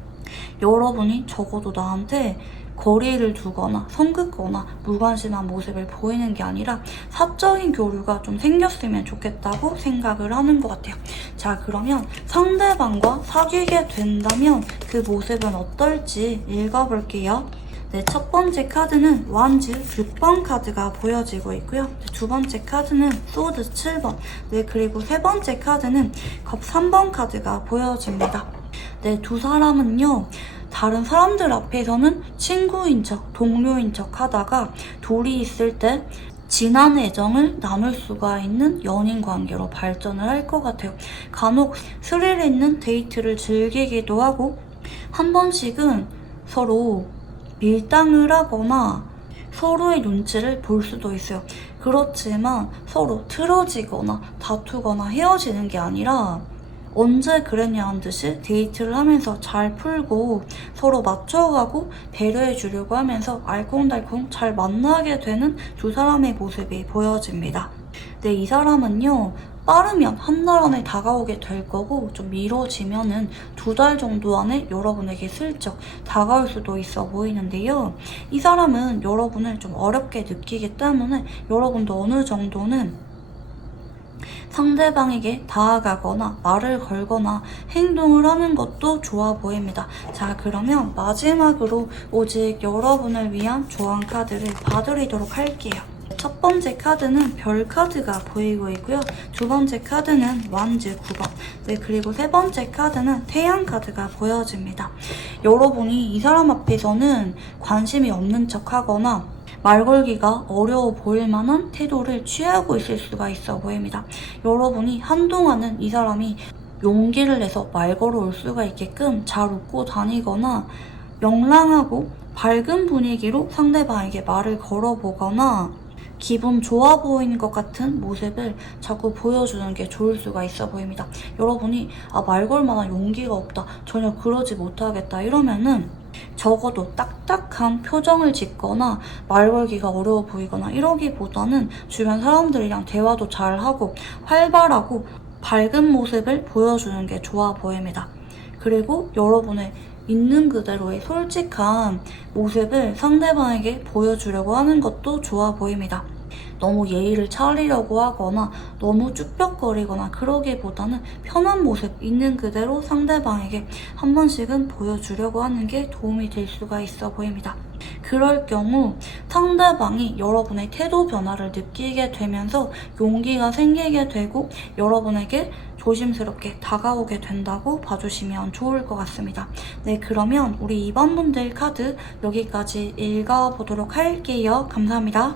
여러분이 적어도 나한테 거리를 두거나 성긋거나 무관심한 모습을 보이는 게 아니라 사적인 교류가 좀 생겼으면 좋겠다고 생각을 하는 것 같아요. 자, 그러면 상대방과 사귀게 된다면 그 모습은 어떨지 읽어볼게요. 네, 첫 번째 카드는 완즈 6번 카드가 보여지고 있고요. 두 번째 카드는 소드 7번, 네, 그리고 세 번째 카드는 컵 3번 카드가 보여집니다. 네, 두 사람은요, 다른 사람들 앞에서는 친구인 척, 동료인 척 하다가 둘이 있을 때 진한 애정을 나눌 수가 있는 연인 관계로 발전을 할 것 같아요. 간혹 스릴 있는 데이트를 즐기기도 하고 한 번씩은 서로 밀당을 하거나 서로의 눈치를 볼 수도 있어요. 그렇지만 서로 틀어지거나 다투거나 헤어지는 게 아니라 언제 그랬냐는 듯이 데이트를 하면서 잘 풀고 서로 맞춰가고 배려해 주려고 하면서 알콩달콩 잘 만나게 되는 두 사람의 모습이 보여집니다. 네, 이 사람은요, 빠르면 한 달 안에 다가오게 될 거고 좀 미뤄지면은 2달 정도 안에 여러분에게 슬쩍 다가올 수도 있어 보이는데요. 이 사람은 여러분을 좀 어렵게 느끼기 때문에 여러분도 어느 정도는 상대방에게 다가가거나 말을 걸거나 행동을 하는 것도 좋아 보입니다. 자, 그러면 마지막으로 오직 여러분을 위한 조언 카드를 봐드리도록 할게요. 첫 번째 카드는 별 카드가 보이고 있고요. 두 번째 카드는 완즈 9번, 네, 그리고 세 번째 카드는 태양 카드가 보여집니다. 여러분이 이 사람 앞에서는 관심이 없는 척 하거나 말 걸기가 어려워 보일 만한 태도를 취하고 있을 수가 있어 보입니다. 여러분이 한동안은 이 사람이 용기를 내서 말 걸어올 수가 있게끔 잘 웃고 다니거나 명랑하고 밝은 분위기로 상대방에게 말을 걸어보거나 기분 좋아 보이는 것 같은 모습을 자꾸 보여주는 게 좋을 수가 있어 보입니다. 여러분이 말 걸 만한 용기가 없다, 전혀 그러지 못하겠다 이러면은 적어도 딱딱한 표정을 짓거나 말 걸기가 어려워 보이거나 이러기보다는 주변 사람들이랑 대화도 잘하고 활발하고 밝은 모습을 보여주는 게 좋아 보입니다. 그리고 여러분의 있는 그대로의 솔직한 모습을 상대방에게 보여주려고 하는 것도 좋아 보입니다. 너무 예의를 차리려고 하거나 너무 쭈뼛거리거나 그러기보다는 편한 모습 있는 그대로 상대방에게 한 번씩은 보여주려고 하는 게 도움이 될 수가 있어 보입니다. 그럴 경우 상대방이 여러분의 태도 변화를 느끼게 되면서 용기가 생기게 되고 여러분에게 조심스럽게 다가오게 된다고 봐주시면 좋을 것 같습니다. 네, 그러면 우리 2번 분들 카드 여기까지 읽어보도록 할게요. 감사합니다.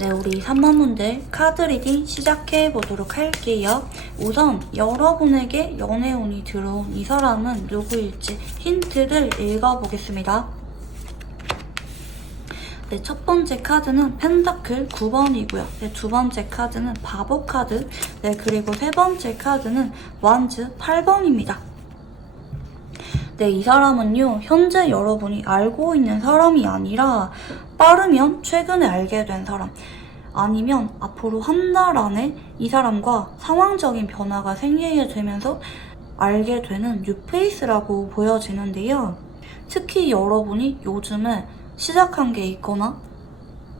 네, 우리 3번 분들 카드 리딩 시작해보도록 할게요. 우선 여러분에게 연애운이 들어온 이 사람은 누구일지 힌트를 읽어보겠습니다. 네, 첫 번째 카드는 펜타클 9번이고요. 네, 두 번째 카드는 바보 카드. 네, 그리고 세 번째 카드는 완즈 8번입니다. 네, 이 사람은요, 현재 여러분이 알고 있는 사람이 아니라 빠르면 최근에 알게 된 사람, 아니면 앞으로 한 달 안에 이 사람과 상황적인 변화가 생기게 되면서 알게 되는 뉴페이스라고 보여지는데요. 특히 여러분이 요즘에 시작한 게 있거나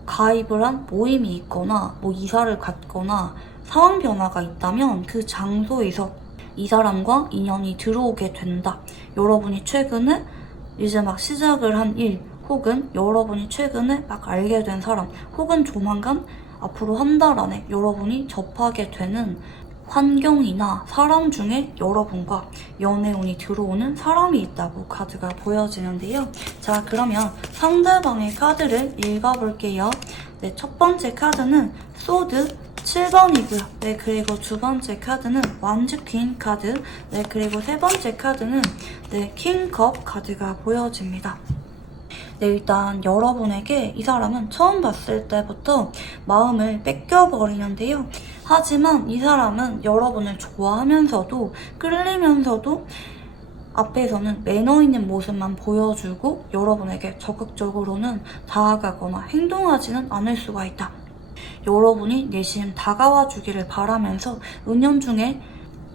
가입을 한 모임이 있거나 뭐 이사를 갔거나 상황 변화가 있다면 그 장소에서 이 사람과 인연이 들어오게 된다. 여러분이 최근에 이제 막 시작을 한 일, 혹은 여러분이 최근에 막 알게 된 사람, 혹은 조만간 앞으로 한 달 안에 여러분이 접하게 되는 환경이나 사람 중에 여러분과 연애운이 들어오는 사람이 있다고 카드가 보여지는데요. 자, 그러면 상대방의 카드를 읽어볼게요. 네, 첫 번째 카드는 소드 7번이고요. 네, 그리고 두 번째 카드는 완즈 퀸 카드. 네, 그리고 세 번째 카드는 네, 킹컵 카드가 보여집니다. 네, 일단 여러분에게 이 사람은 처음 봤을 때부터 마음을 뺏겨버리는데요. 하지만 이 사람은 여러분을 좋아하면서도 끌리면서도 앞에서는 매너 있는 모습만 보여주고 여러분에게 적극적으로는 다가가거나 행동하지는 않을 수가 있다. 여러분이 내심 다가와 주기를 바라면서 은연중에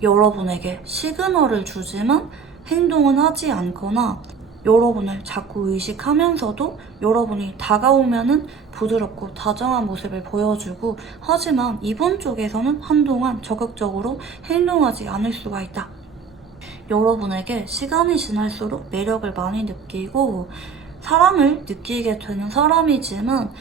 여러분에게 시그널을 주지만 행동은 하지 않거나 여러분을 자꾸 의식하면서도 여러분이 다가오면은 부드럽고 다정한 모습을 보여주고, 하지만 이번 쪽에서는 한동안 적극적으로 행동하지 않을 수가 있다. 여러분에게 시간이 지날수록 매력을 많이 느끼고 사랑을 느끼게 되는 사람이지만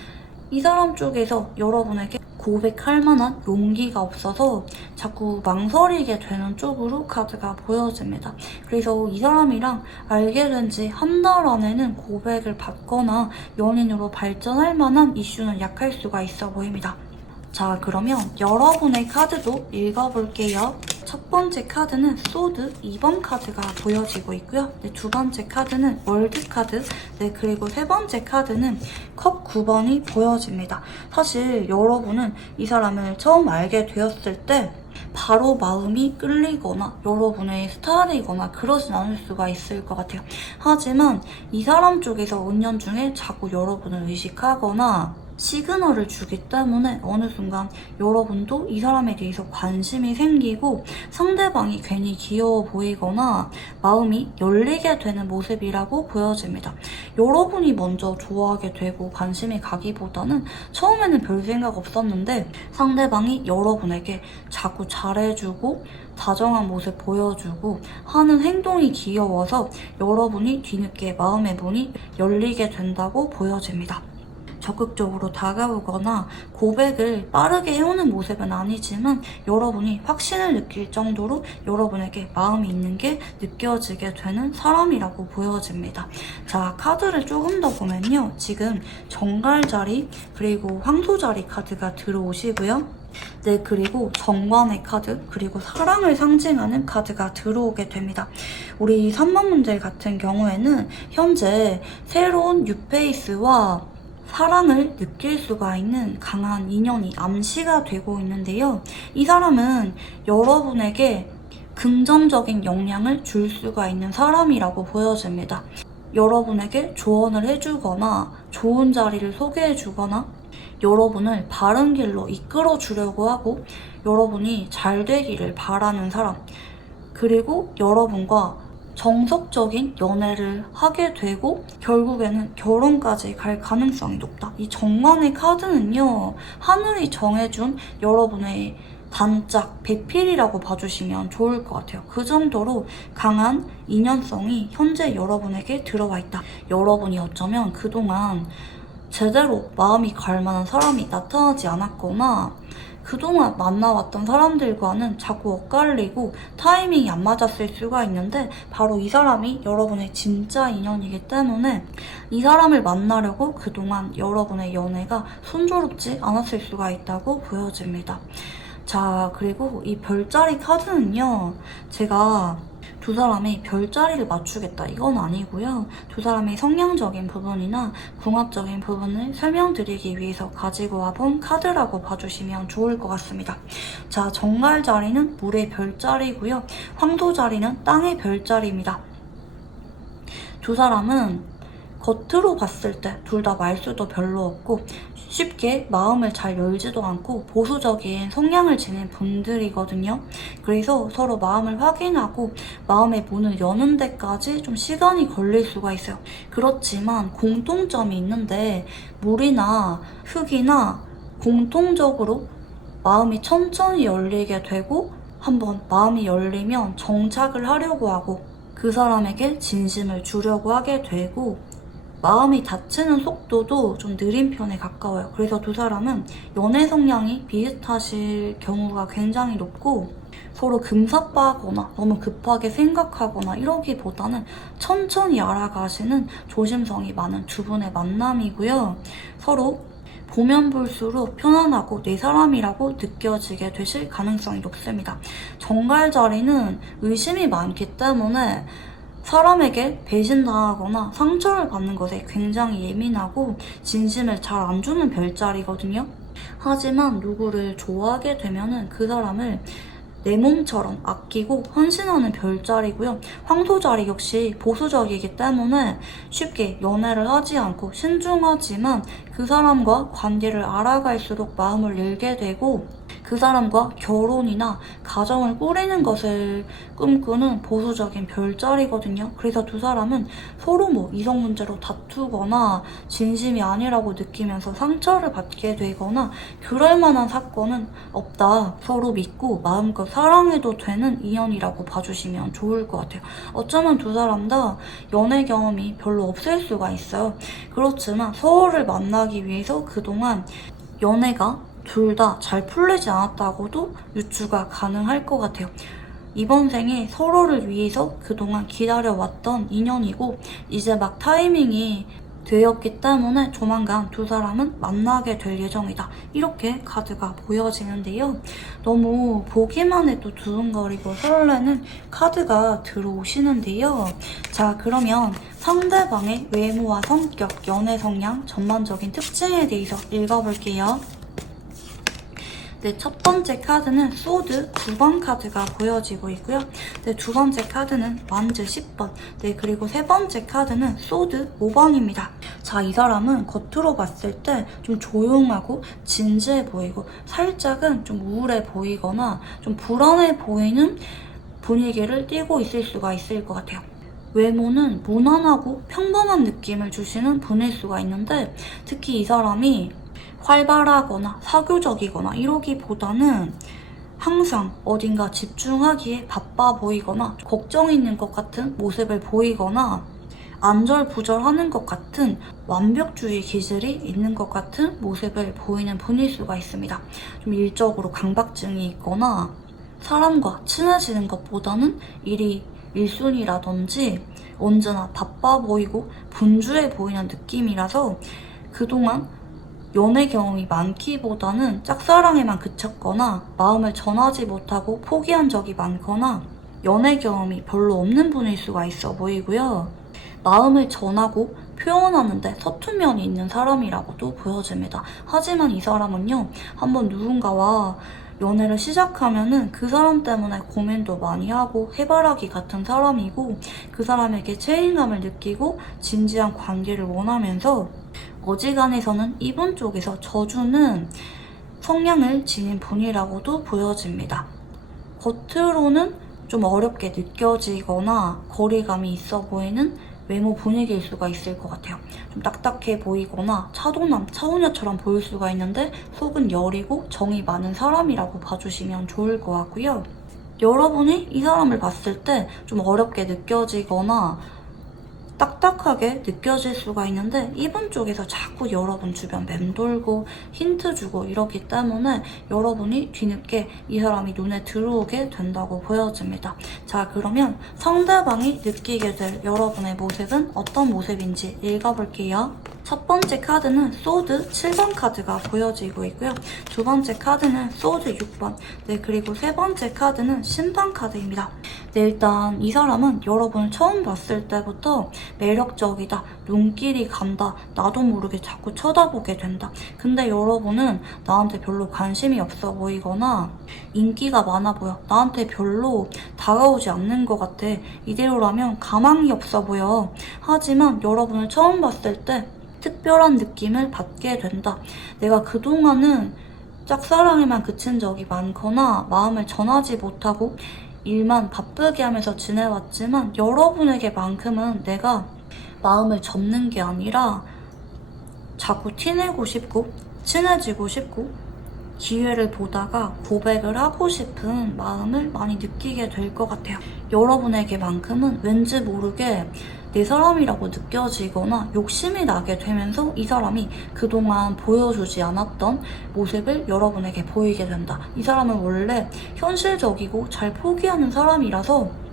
이 사람 쪽에서 여러분에게 고백할 만한 용기가 없어서 자꾸 망설이게 되는 쪽으로 카드가 보여집니다. 그래서 이 사람이랑 알게 된 지 한 달 안에는 고백을 받거나 연인으로 발전할 만한 이슈는 약할 수가 있어 보입니다. 자, 그러면 여러분의 카드도 읽어볼게요. 첫 번째 카드는 소드 2번 카드가 보여지고 있고요. 네, 두 번째 카드는 월드 카드, 네, 그리고 세 번째 카드는 컵 9번이 보여집니다. 사실 여러분은 이 사람을 처음 알게 되었을 때 바로 마음이 끌리거나 여러분의 스타일이거나 그러진 않을 수가 있을 것 같아요. 하지만 이 사람 쪽에서 은연중에 자꾸 여러분을 의식하거나 시그널을 주기 때문에 어느 순간 여러분도 이 사람에 대해서 관심이 생기고 상대방이 괜히 귀여워 보이거나 마음이 열리게 되는 모습이라고 보여집니다. 여러분이 먼저 좋아하게 되고 관심이 가기보다는 처음에는 별 생각 없었는데 상대방이 여러분에게 자꾸 잘해주고 다정한 모습 보여주고 하는 행동이 귀여워서 여러분이 뒤늦게 마음의 문이 열리게 된다고 보여집니다. 적극적으로 다가오거나 고백을 빠르게 해오는 모습은 아니지만 여러분이 확신을 느낄 정도로 여러분에게 마음이 있는 게 느껴지게 되는 사람이라고 보여집니다. 자, 카드를 조금 더 보면요. 지금 정갈자리 그리고 황소자리 카드가 들어오시고요. 네, 그리고 정관의 카드, 그리고 사랑을 상징하는 카드가 들어오게 됩니다. 우리 3번 문제 같은 경우에는 현재 새로운 뉴페이스와 사랑을 느낄 수가 있는 강한 인연이 암시가 되고 있는데요. 이 사람은 여러분에게 긍정적인 영향을 줄 수가 있는 사람이라고 보여집니다. 여러분에게 조언을 해주거나 좋은 자리를 소개해주거나 여러분을 바른 길로 이끌어 주려고 하고 여러분이 잘 되기를 바라는 사람, 그리고 여러분과 정석적인 연애를 하게 되고 결국에는 결혼까지 갈 가능성이 높다. 이 정관의 카드는요, 하늘이 정해준 여러분의 단짝, 배필이라고 봐주시면 좋을 것 같아요. 그 정도로 강한 인연성이 현재 여러분에게 들어와 있다. 여러분이 어쩌면 그동안 제대로 마음이 갈 만한 사람이 나타나지 않았거나 그동안 만나왔던 사람들과는 자꾸 엇갈리고 타이밍이 안 맞았을 수가 있는데 바로 이 사람이 여러분의 진짜 인연이기 때문에 이 사람을 만나려고 그동안 여러분의 연애가 순조롭지 않았을 수가 있다고 보여집니다. 자, 그리고 이 별자리 카드는요, 제가 두 사람이 별자리를 맞추겠다 이건 아니고요. 두 사람의 성향적인 부분이나 궁합적인 부분을 설명드리기 위해서 가지고 와본 카드라고 봐주시면 좋을 것 같습니다. 자, 정갈자리는 물의 별자리고요. 황소자리는 땅의 별자리입니다. 두 사람은 겉으로 봤을 때 둘 다 말수도 별로 없고 쉽게 마음을 잘 열지도 않고 보수적인 성향을 지닌 분들이거든요. 그래서 서로 마음을 확인하고 마음의 문을 여는 데까지 좀 시간이 걸릴 수가 있어요. 그렇지만 공통점이 있는데 물이나 흙이나 공통적으로 마음이 천천히 열리게 되고 한번 마음이 열리면 정착을 하려고 하고 그 사람에게 진심을 주려고 하게 되고 마음이 닫히는 속도도 좀 느린 편에 가까워요. 그래서 두 사람은 연애 성향이 비슷하실 경우가 굉장히 높고 서로 금사빠하거나 너무 급하게 생각하거나 이러기보다는 천천히 알아가시는 조심성이 많은 두 분의 만남이고요. 서로 보면 볼수록 편안하고 내 사람이라고 느껴지게 되실 가능성이 높습니다. 정갈 자리는 의심이 많기 때문에 사람에게 배신당하거나 상처를 받는 것에 굉장히 예민하고 진심을 잘 안 주는 별자리거든요. 하지만 누구를 좋아하게 되면은 그 사람을 내 몸처럼 아끼고 헌신하는 별자리고요. 황소자리 역시 보수적이기 때문에 쉽게 연애를 하지 않고 신중하지만 그 사람과 관계를 알아갈수록 마음을 열게 되고 그 사람과 결혼이나 가정을 꾸리는 것을 꿈꾸는 보수적인 별자리거든요. 그래서 두 사람은 서로 이성 문제로 다투거나 진심이 아니라고 느끼면서 상처를 받게 되거나 그럴 만한 사건은 없다. 서로 믿고 마음껏 사랑해도 되는 인연이라고 봐주시면 좋을 것 같아요. 어쩌면 두 사람 다 연애 경험이 별로 없을 수가 있어요. 그렇지만 서로를 만나기 위해서 그동안 연애가 둘 다 잘 풀리지 않았다고도 유추가 가능할 것 같아요. 이번 생에 서로를 위해서 그동안 기다려왔던 인연이고 이제 막 타이밍이 되었기 때문에 조만간 두 사람은 만나게 될 예정이다. 이렇게 카드가 보여지는데요. 너무 보기만 해도 두근거리고 설레는 카드가 들어오시는데요. 자, 그러면 상대방의 외모와 성격, 연애 성향, 전반적인 특징에 대해서 읽어볼게요. 네, 첫 번째 카드는 소드 9번 카드가 보여지고 있고요. 네, 두 번째 카드는 완즈 10번. 네, 그리고 세 번째 카드는 소드 5번입니다. 자, 이 사람은 겉으로 봤을 때 좀 조용하고 진지해 보이고 살짝은 좀 우울해 보이거나 좀 불안해 보이는 분위기를 띠고 있을 수가 있을 것 같아요. 외모는 무난하고 평범한 느낌을 주시는 분일 수가 있는데 특히 이 사람이 활발하거나 사교적이거나 이러기보다는 항상 어딘가 집중하기에 바빠 보이거나 걱정 있는 것 같은 모습을 보이거나 안절부절하는 것 같은 완벽주의 기질이 있는 것 같은 모습을 보이는 분일 수가 있습니다. 좀 일적으로 강박증이 있거나 사람과 친해지는 것보다는 일이 1순위라든지 언제나 바빠 보이고 분주해 보이는 느낌이라서 그동안 연애 경험이 많기보다는 짝사랑에만 그쳤거나 마음을 전하지 못하고 포기한 적이 많거나 연애 경험이 별로 없는 분일 수가 있어 보이고요. 마음을 전하고 표현하는데 서툰 면이 있는 사람이라고도 보여집니다. 하지만 이 사람은요, 한번 누군가와 연애를 시작하면은 그 사람 때문에 고민도 많이 하고 해바라기 같은 사람이고 그 사람에게 책임감을 느끼고 진지한 관계를 원하면서 어지간해서는 이분 쪽에서 져주는 성향을 지닌 분이라고도 보여집니다. 겉으로는 좀 어렵게 느껴지거나 거리감이 있어 보이는 외모 분위기일 수가 있을 것 같아요. 좀 딱딱해 보이거나 차도남, 차우녀처럼 보일 수가 있는데 속은 여리고 정이 많은 사람이라고 봐주시면 좋을 것 같고요. 여러분이 이 사람을 봤을 때 좀 어렵게 느껴지거나 딱딱하게 느껴질 수가 있는데 이분 쪽에서 자꾸 여러분 주변 맴돌고 힌트 주고 이러기 때문에 여러분이 뒤늦게 이 사람이 눈에 들어오게 된다고 보여집니다. 자, 그러면 상대방이 느끼게 될 여러분의 모습은 어떤 모습인지 읽어볼게요. 첫 번째 카드는 소드 7번 카드가 보여지고 있고요. 두 번째 카드는 소드 6번. 네, 그리고 세 번째 카드는 심판 카드입니다. 네, 일단 이 사람은 여러분을 처음 봤을 때부터 매력적이다, 눈길이 간다, 나도 모르게 자꾸 쳐다보게 된다. 근데 여러분은 나한테 별로 관심이 없어 보이거나 인기가 많아 보여. 나한테 별로 다가오지 않는 것 같아. 이대로라면 가망이 없어 보여. 하지만 여러분을 처음 봤을 때 특별한 느낌을 받게 된다. 내가 그동안은 짝사랑에만 그친 적이 많거나 마음을 전하지 못하고 일만 바쁘게 하면서 지내왔지만 여러분에게만큼은 내가 마음을 접는 게 아니라 자꾸 티내고 싶고 친해지고 싶고 기회를 보다가 고백을 하고 싶은 마음을 많이 느끼게 될 것 같아요. 여러분에게만큼은 왠지 모르게 내 사람이라고 느껴지거나 욕심이 나게 되면서 이 사람이 그동안 보여주지 않았던 모습을 여러분에게 보이게 된다. 이 사람은 원래 현실적이고 잘 포기하는 사람이라서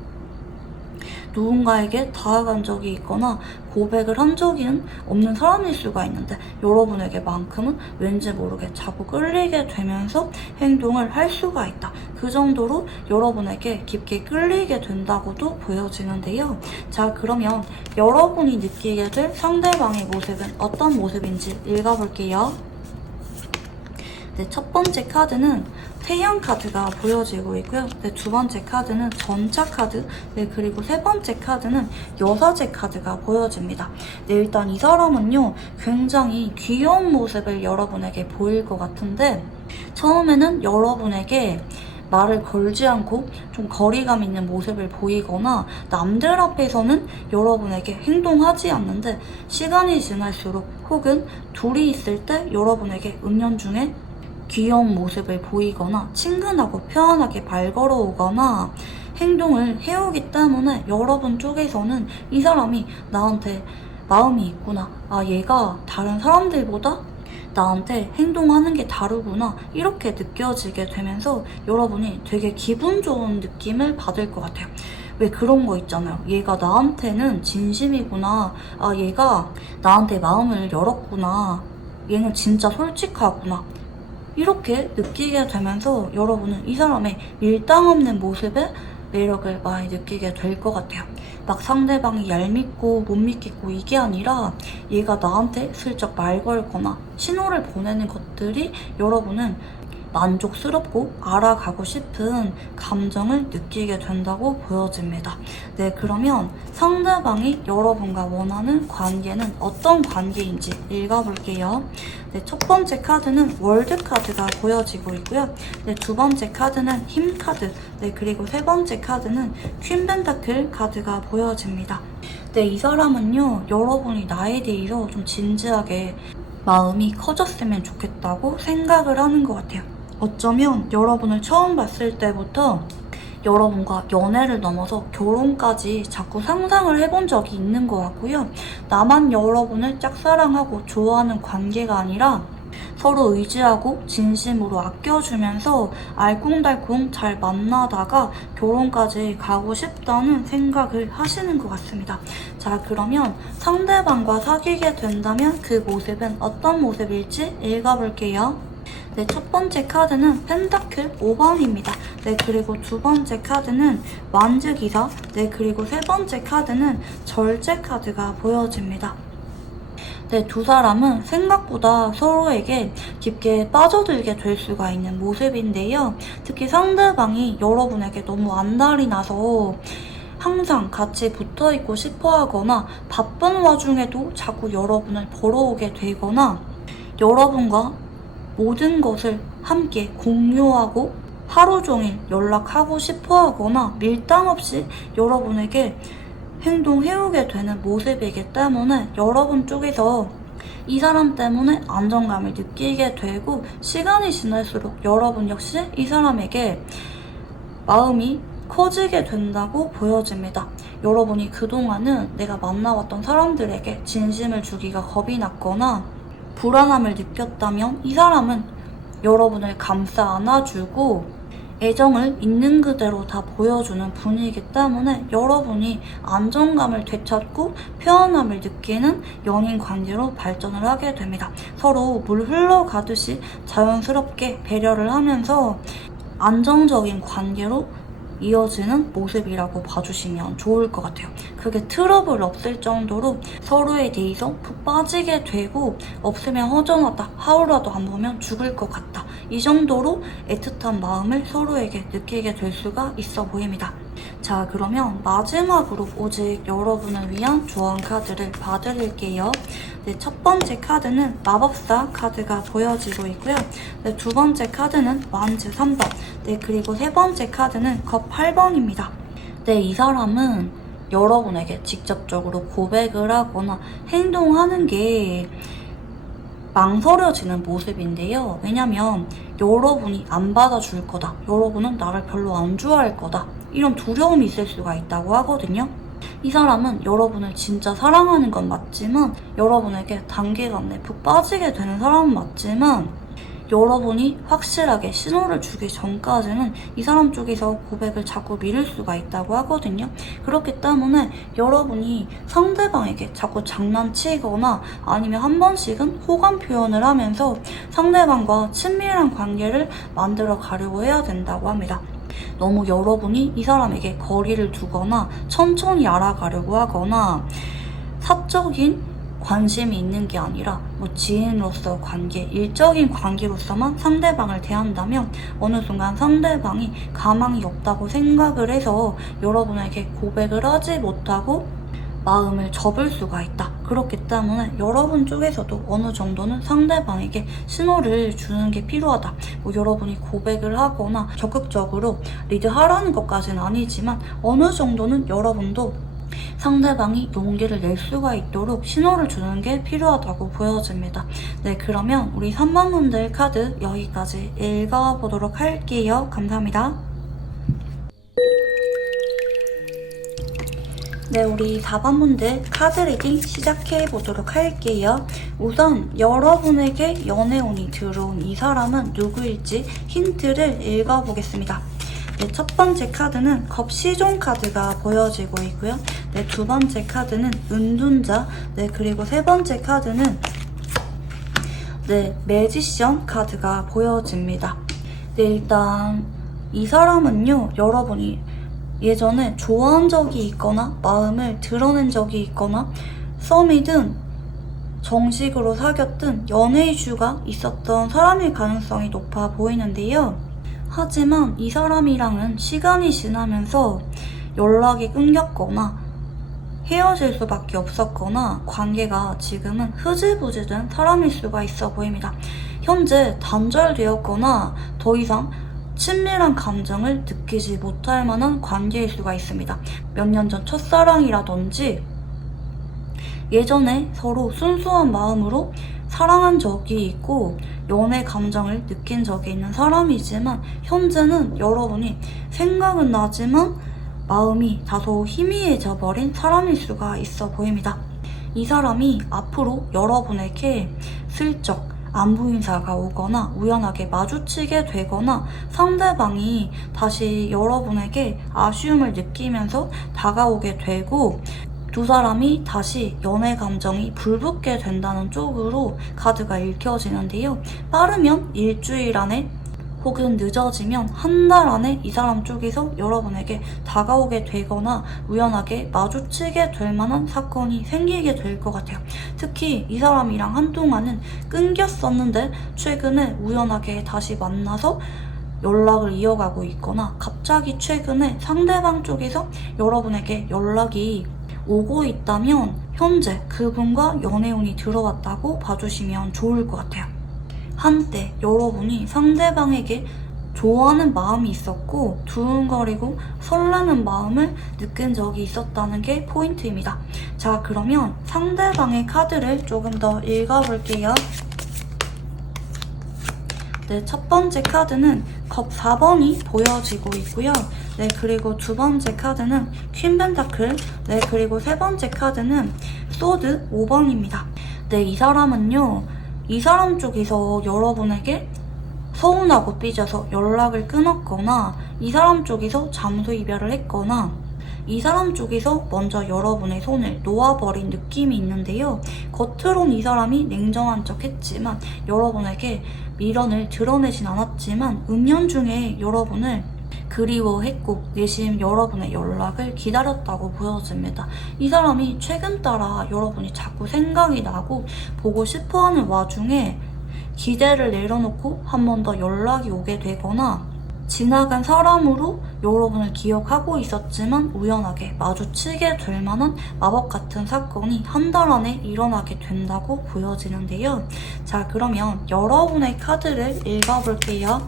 누군가에게 다가간 적이 있거나 고백을 한 적이 없는 사람일 수가 있는데 여러분에게만큼은 왠지 모르게 자꾸 끌리게 되면서 행동을 할 수가 있다. 그 정도로 여러분에게 깊게 끌리게 된다고도 보여지는데요. 자, 그러면 여러분이 느끼게 될 상대방의 모습은 어떤 모습인지 읽어볼게요. 네, 첫 번째 카드는 태양 카드가 보여지고 있고요. 네, 두 번째 카드는 전차 카드, 네, 그리고 세 번째 카드는 여사제 카드가 보여집니다. 네, 일단 이 사람은요, 굉장히 귀여운 모습을 여러분에게 보일 것 같은데, 처음에는 여러분에게 말을 걸지 않고 좀 거리감 있는 모습을 보이거나 남들 앞에서는 여러분에게 행동하지 않는데 시간이 지날수록 혹은 둘이 있을 때 여러분에게 은연중에 귀여운 모습을 보이거나 친근하고 편안하게 말 걸어오거나 행동을 해오기 때문에 여러분 쪽에서는 이 사람이 나한테 마음이 있구나. 아, 얘가 다른 사람들보다 나한테 행동하는 게 다르구나. 이렇게 느껴지게 되면서 여러분이 되게 기분 좋은 느낌을 받을 것 같아요. 왜 그런 거 있잖아요. 얘가 나한테는 진심이구나. 아, 얘가 나한테 마음을 열었구나. 얘는 진짜 솔직하구나. 이렇게 느끼게 되면서 여러분은 이 사람의 밀당 없는 모습에 매력을 많이 느끼게 될 것 같아요. 막 상대방이 얄밉고 못 믿겠고 이게 아니라 얘가 나한테 슬쩍 말 걸거나 신호를 보내는 것들이 여러분은 만족스럽고 알아가고 싶은 감정을 느끼게 된다고 보여집니다. 네, 그러면 상대방이 여러분과 원하는 관계는 어떤 관계인지 읽어볼게요. 네, 첫 번째 카드는 월드 카드가 보여지고 있고요. 네, 두 번째 카드는 힘 카드, 네, 그리고 세 번째 카드는 퀸 펜타클 카드가 보여집니다. 네, 이 사람은요, 여러분이 나에 대해서 좀 진지하게 마음이 커졌으면 좋겠다고 생각을 하는 것 같아요. 어쩌면 여러분을 처음 봤을 때부터 여러분과 연애를 넘어서 결혼까지 자꾸 상상을 해본 적이 있는 것 같고요. 나만 여러분을 짝사랑하고 좋아하는 관계가 아니라 서로 의지하고 진심으로 아껴주면서 알콩달콩 잘 만나다가 결혼까지 가고 싶다는 생각을 하시는 것 같습니다. 자, 그러면 상대방과 사귀게 된다면 그 모습은 어떤 모습일지 읽어볼게요. 네, 첫 번째 카드는 펜타클 5번입니다. 네, 그리고 두 번째 카드는 완즈 기사, 네, 그리고 세 번째 카드는 절제 카드가 보여집니다. 네, 두 사람은 생각보다 서로에게 깊게 빠져들게 될 수가 있는 모습인데요. 특히 상대방이 여러분에게 너무 안달이 나서 항상 같이 붙어있고 싶어 하거나 바쁜 와중에도 자꾸 여러분을 보러 오게 되거나 여러분과 모든 것을 함께 공유하고 하루 종일 연락하고 싶어 하거나 밀당 없이 여러분에게 행동해오게 되는 모습이기 때문에 여러분 쪽에서 이 사람 때문에 안정감을 느끼게 되고 시간이 지날수록 여러분 역시 이 사람에게 마음이 커지게 된다고 보여집니다. 여러분이 그동안은 내가 만나왔던 사람들에게 진심을 주기가 겁이 났거나 불안함을 느꼈다면 이 사람은 여러분을 감싸 안아주고 애정을 있는 그대로 다 보여주는 분이기 때문에 여러분이 안정감을 되찾고 편안함을 느끼는 연인 관계로 발전을 하게 됩니다. 서로 물 흘러가듯이 자연스럽게 배려를 하면서 안정적인 관계로 이어지는 모습이라고 봐주시면 좋을 것 같아요. 그게 트러블 없을 정도로 서로에 대해서 푹 빠지게 되고 없으면 허전하다, 하루라도 안 보면 죽을 것 같다. 이 정도로 애틋한 마음을 서로에게 느끼게 될 수가 있어 보입니다. 자, 그러면 마지막으로 오직 여러분을 위한 조언 카드를 봐드릴게요. 네, 첫 번째 카드는 마법사 카드가 보여지고 있고요. 네, 두 번째 카드는 완즈 3번, 네, 그리고 세 번째 카드는 컵 8번입니다. 네, 이 사람은 여러분에게 직접적으로 고백을 하거나 행동하는 게 망설여지는 모습인데요. 왜냐면 여러분이 안 받아줄 거다. 여러분은 나를 별로 안 좋아할 거다. 이런 두려움이 있을 수가 있다고 하거든요. 이 사람은 여러분을 진짜 사랑하는 건 맞지만 여러분에게 단기간에 푹 빠지게 되는 사람은 맞지만 여러분이 확실하게 신호를 주기 전까지는 이 사람 쪽에서 고백을 자꾸 미룰 수가 있다고 하거든요. 그렇기 때문에 여러분이 상대방에게 자꾸 장난치거나 아니면 한 번씩은 호감 표현을 하면서 상대방과 친밀한 관계를 만들어 가려고 해야 된다고 합니다. 너무 여러분이 이 사람에게 거리를 두거나 천천히 알아가려고 하거나 사적인 관심이 있는 게 아니라 지인으로서 관계, 일적인 관계로서만 상대방을 대한다면 어느 순간 상대방이 가망이 없다고 생각을 해서 여러분에게 고백을 하지 못하고 마음을 접을 수가 있다. 그렇기 때문에 여러분 쪽에서도 어느 정도는 상대방에게 신호를 주는 게 필요하다. 여러분이 고백을 하거나 적극적으로 리드하라는 것까지는 아니지만 어느 정도는 여러분도 상대방이 용기를 낼 수가 있도록 신호를 주는 게 필요하다고 보여집니다. 네, 그러면 우리 3번 분들 카드 여기까지 읽어보도록 할게요. 감사합니다. 네, 우리 4번 분들 카드 리딩 시작해보도록 할게요. 우선 여러분에게 연애운이 들어온 이 사람은 누구일지 힌트를 읽어보겠습니다. 네, 첫 번째 카드는 겁시종 카드가 보여지고 있고요. 네, 두 번째 카드는 은둔자, 네, 그리고 세 번째 카드는 네, 매지션 카드가 보여집니다. 네, 일단 이 사람은요, 여러분이 예전에 좋아한 적이 있거나 마음을 드러낸 적이 있거나 썸이든 정식으로 사귀었든 연애 이슈가 있었던 사람일 가능성이 높아 보이는데요. 하지만 이 사람이랑은 시간이 지나면서 연락이 끊겼거나 헤어질 수밖에 없었거나 관계가 지금은 흐지부지 된 사람일 수가 있어 보입니다. 현재 단절되었거나 더 이상 친밀한 감정을 느끼지 못할 만한 관계일 수가 있습니다. 몇 년 전 첫사랑이라든지 예전에 서로 순수한 마음으로 사랑한 적이 있고 연애 감정을 느낀 적이 있는 사람이지만 현재는 여러분이 생각은 나지만 마음이 다소 희미해져 버린 사람일 수가 있어 보입니다. 이 사람이 앞으로 여러분에게 슬쩍 안부 인사가 오거나 우연하게 마주치게 되거나 상대방이 다시 여러분에게 아쉬움을 느끼면서 다가오게 되고 두 사람이 다시 연애 감정이 불붙게 된다는 쪽으로 카드가 읽혀지는데요. 빠르면 일주일 안에 혹은 늦어지면 한 달 안에 이 사람 쪽에서 여러분에게 다가오게 되거나 우연하게 마주치게 될 만한 사건이 생기게 될 것 같아요. 특히 이 사람이랑 한동안은 끊겼었는데 최근에 우연하게 다시 만나서 연락을 이어가고 있거나 갑자기 최근에 상대방 쪽에서 여러분에게 연락이 오고 있다면 현재 그분과 연애운이 들어왔다고 봐주시면 좋을 것 같아요. 한때 여러분이 상대방에게 좋아하는 마음이 있었고 두근거리고 설레는 마음을 느낀 적이 있었다는 게 포인트입니다. 자, 그러면 상대방의 카드를 조금 더 읽어볼게요. 네, 첫 번째 카드는 겁 4번이 보여지고 있고요. 네, 그리고 두 번째 카드는 퀸 펜타클, 네, 그리고 세 번째 카드는 소드 5번입니다. 네, 이 사람은요, 이 사람 쪽에서 여러분에게 서운하고 삐져서 연락을 끊었거나 이 사람 쪽에서 잠수 이별을 했거나 이 사람 쪽에서 먼저 여러분의 손을 놓아버린 느낌이 있는데요. 겉으론 이 사람이 냉정한 척 했지만 여러분에게 미련을 드러내진 않았지만 은연중에 여러분을 그리워했고 내심 여러분의 연락을 기다렸다고 보여집니다. 이 사람이 최근 따라 여러분이 자꾸 생각이 나고 보고 싶어하는 와중에 기대를 내려놓고 한 번 더 연락이 오게 되거나 지나간 사람으로 여러분을 기억하고 있었지만 우연하게 마주치게 될 만한 마법 같은 사건이 한 달 안에 일어나게 된다고 보여지는데요. 자, 그러면 여러분의 카드를 읽어볼게요.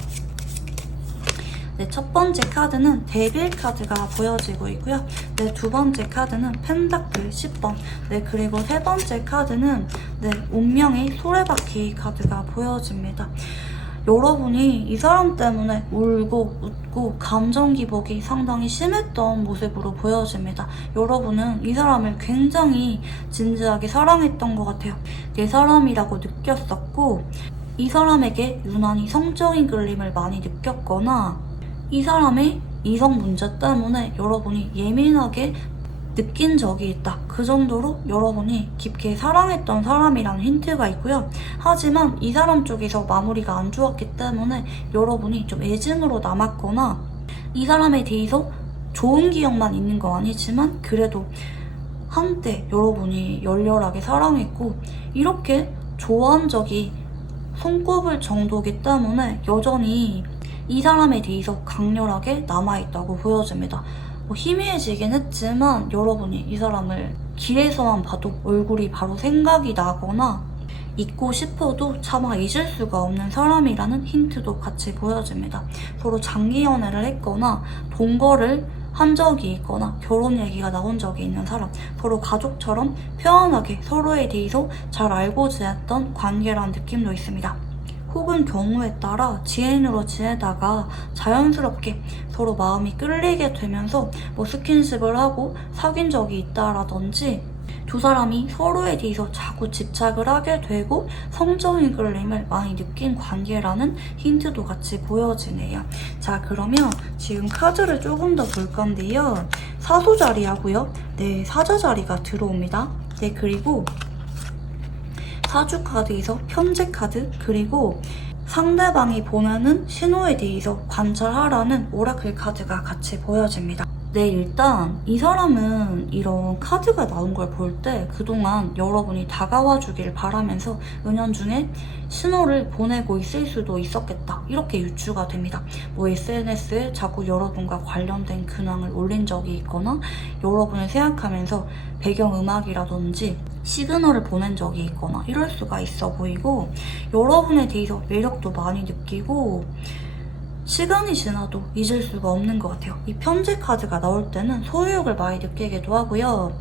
네, 네, 첫 번째 카드는 데빌 카드가 보여지고 있고요. 네, 두 번째 카드는 펜타클 10번. 네, 그리고 세 번째 카드는 네, 운명의 소래바퀴 카드가 보여집니다. 여러분이 이 사람 때문에 울고 웃고 감정 기복이 상당히 심했던 모습으로 보여집니다. 여러분은 이 사람을 굉장히 진지하게 사랑했던 것 같아요. 내 사람이라고 느꼈었고 이 사람에게 유난히 성적인 끌림을 많이 느꼈거나 이 사람의 이성 문제 때문에 여러분이 예민하게 느낀 적이 있다. 그 정도로 여러분이 깊게 사랑했던 사람이라는 힌트가 있고요. 하지만 이 사람 쪽에서 마무리가 안 좋았기 때문에 여러분이 좀 애증으로 남았거나 이 사람에 대해서 좋은 기억만 있는 건 아니지만 그래도 한때 여러분이 열렬하게 사랑했고 이렇게 좋아한 적이 손꼽을 정도이기 때문에 여전히 이 사람에 대해서 강렬하게 남아있다고 보여집니다. 희미해지긴 했지만 여러분이 이 사람을 길에서만 봐도 얼굴이 바로 생각이 나거나 잊고 싶어도 차마 잊을 수가 없는 사람이라는 힌트도 같이 보여집니다. 서로 장기 연애를 했거나 동거를 한 적이 있거나 결혼 얘기가 나온 적이 있는 사람, 서로 가족처럼 편안하게 서로에 대해서 잘 알고 지냈던 관계라는 느낌도 있습니다. 혹은 경우에 따라 지인으로 지내다가 자연스럽게 서로 마음이 끌리게 되면서 스킨십을 하고 사귄 적이 있다라든지 두 사람이 서로에 대해서 자꾸 집착을 하게 되고 성적인 끌림을 많이 느낀 관계라는 힌트도 같이 보여지네요. 자, 그러면 지금 카드를 조금 더 볼 건데요. 사수 자리하고요. 네, 사자 자리가 들어옵니다. 네, 그리고 사주 카드에서 편제 카드, 그리고 상대방이 보내는 신호에 대해서 관찰하라는 오라클 카드가 같이 보여집니다. 네, 일단 이 사람은 이런 카드가 나온 걸 볼 때 그동안 여러분이 다가와 주길 바라면서 은연중에 신호를 보내고 있을 수도 있었겠다, 이렇게 유추가 됩니다. SNS에 자꾸 여러분과 관련된 근황을 올린 적이 있거나 여러분을 생각하면서 배경음악이라든지 시그널을 보낸 적이 있거나 이럴 수가 있어 보이고 여러분에 대해서 매력도 많이 느끼고 시간이 지나도 잊을 수가 없는 것 같아요. 이 편지 카드가 나올 때는 소유욕을 많이 느끼기도 하고요.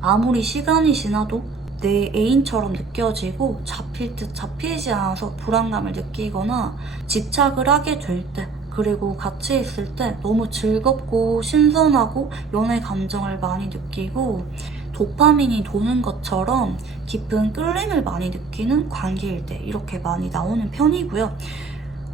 아무리 시간이 지나도 내 애인처럼 느껴지고 잡힐 듯 잡히지 않아서 불안감을 느끼거나 집착을 하게 될 때, 그리고 같이 있을 때 너무 즐겁고 신선하고 연애 감정을 많이 느끼고 도파민이 도는 것처럼 깊은 끌림을 많이 느끼는 관계일 때 이렇게 많이 나오는 편이고요.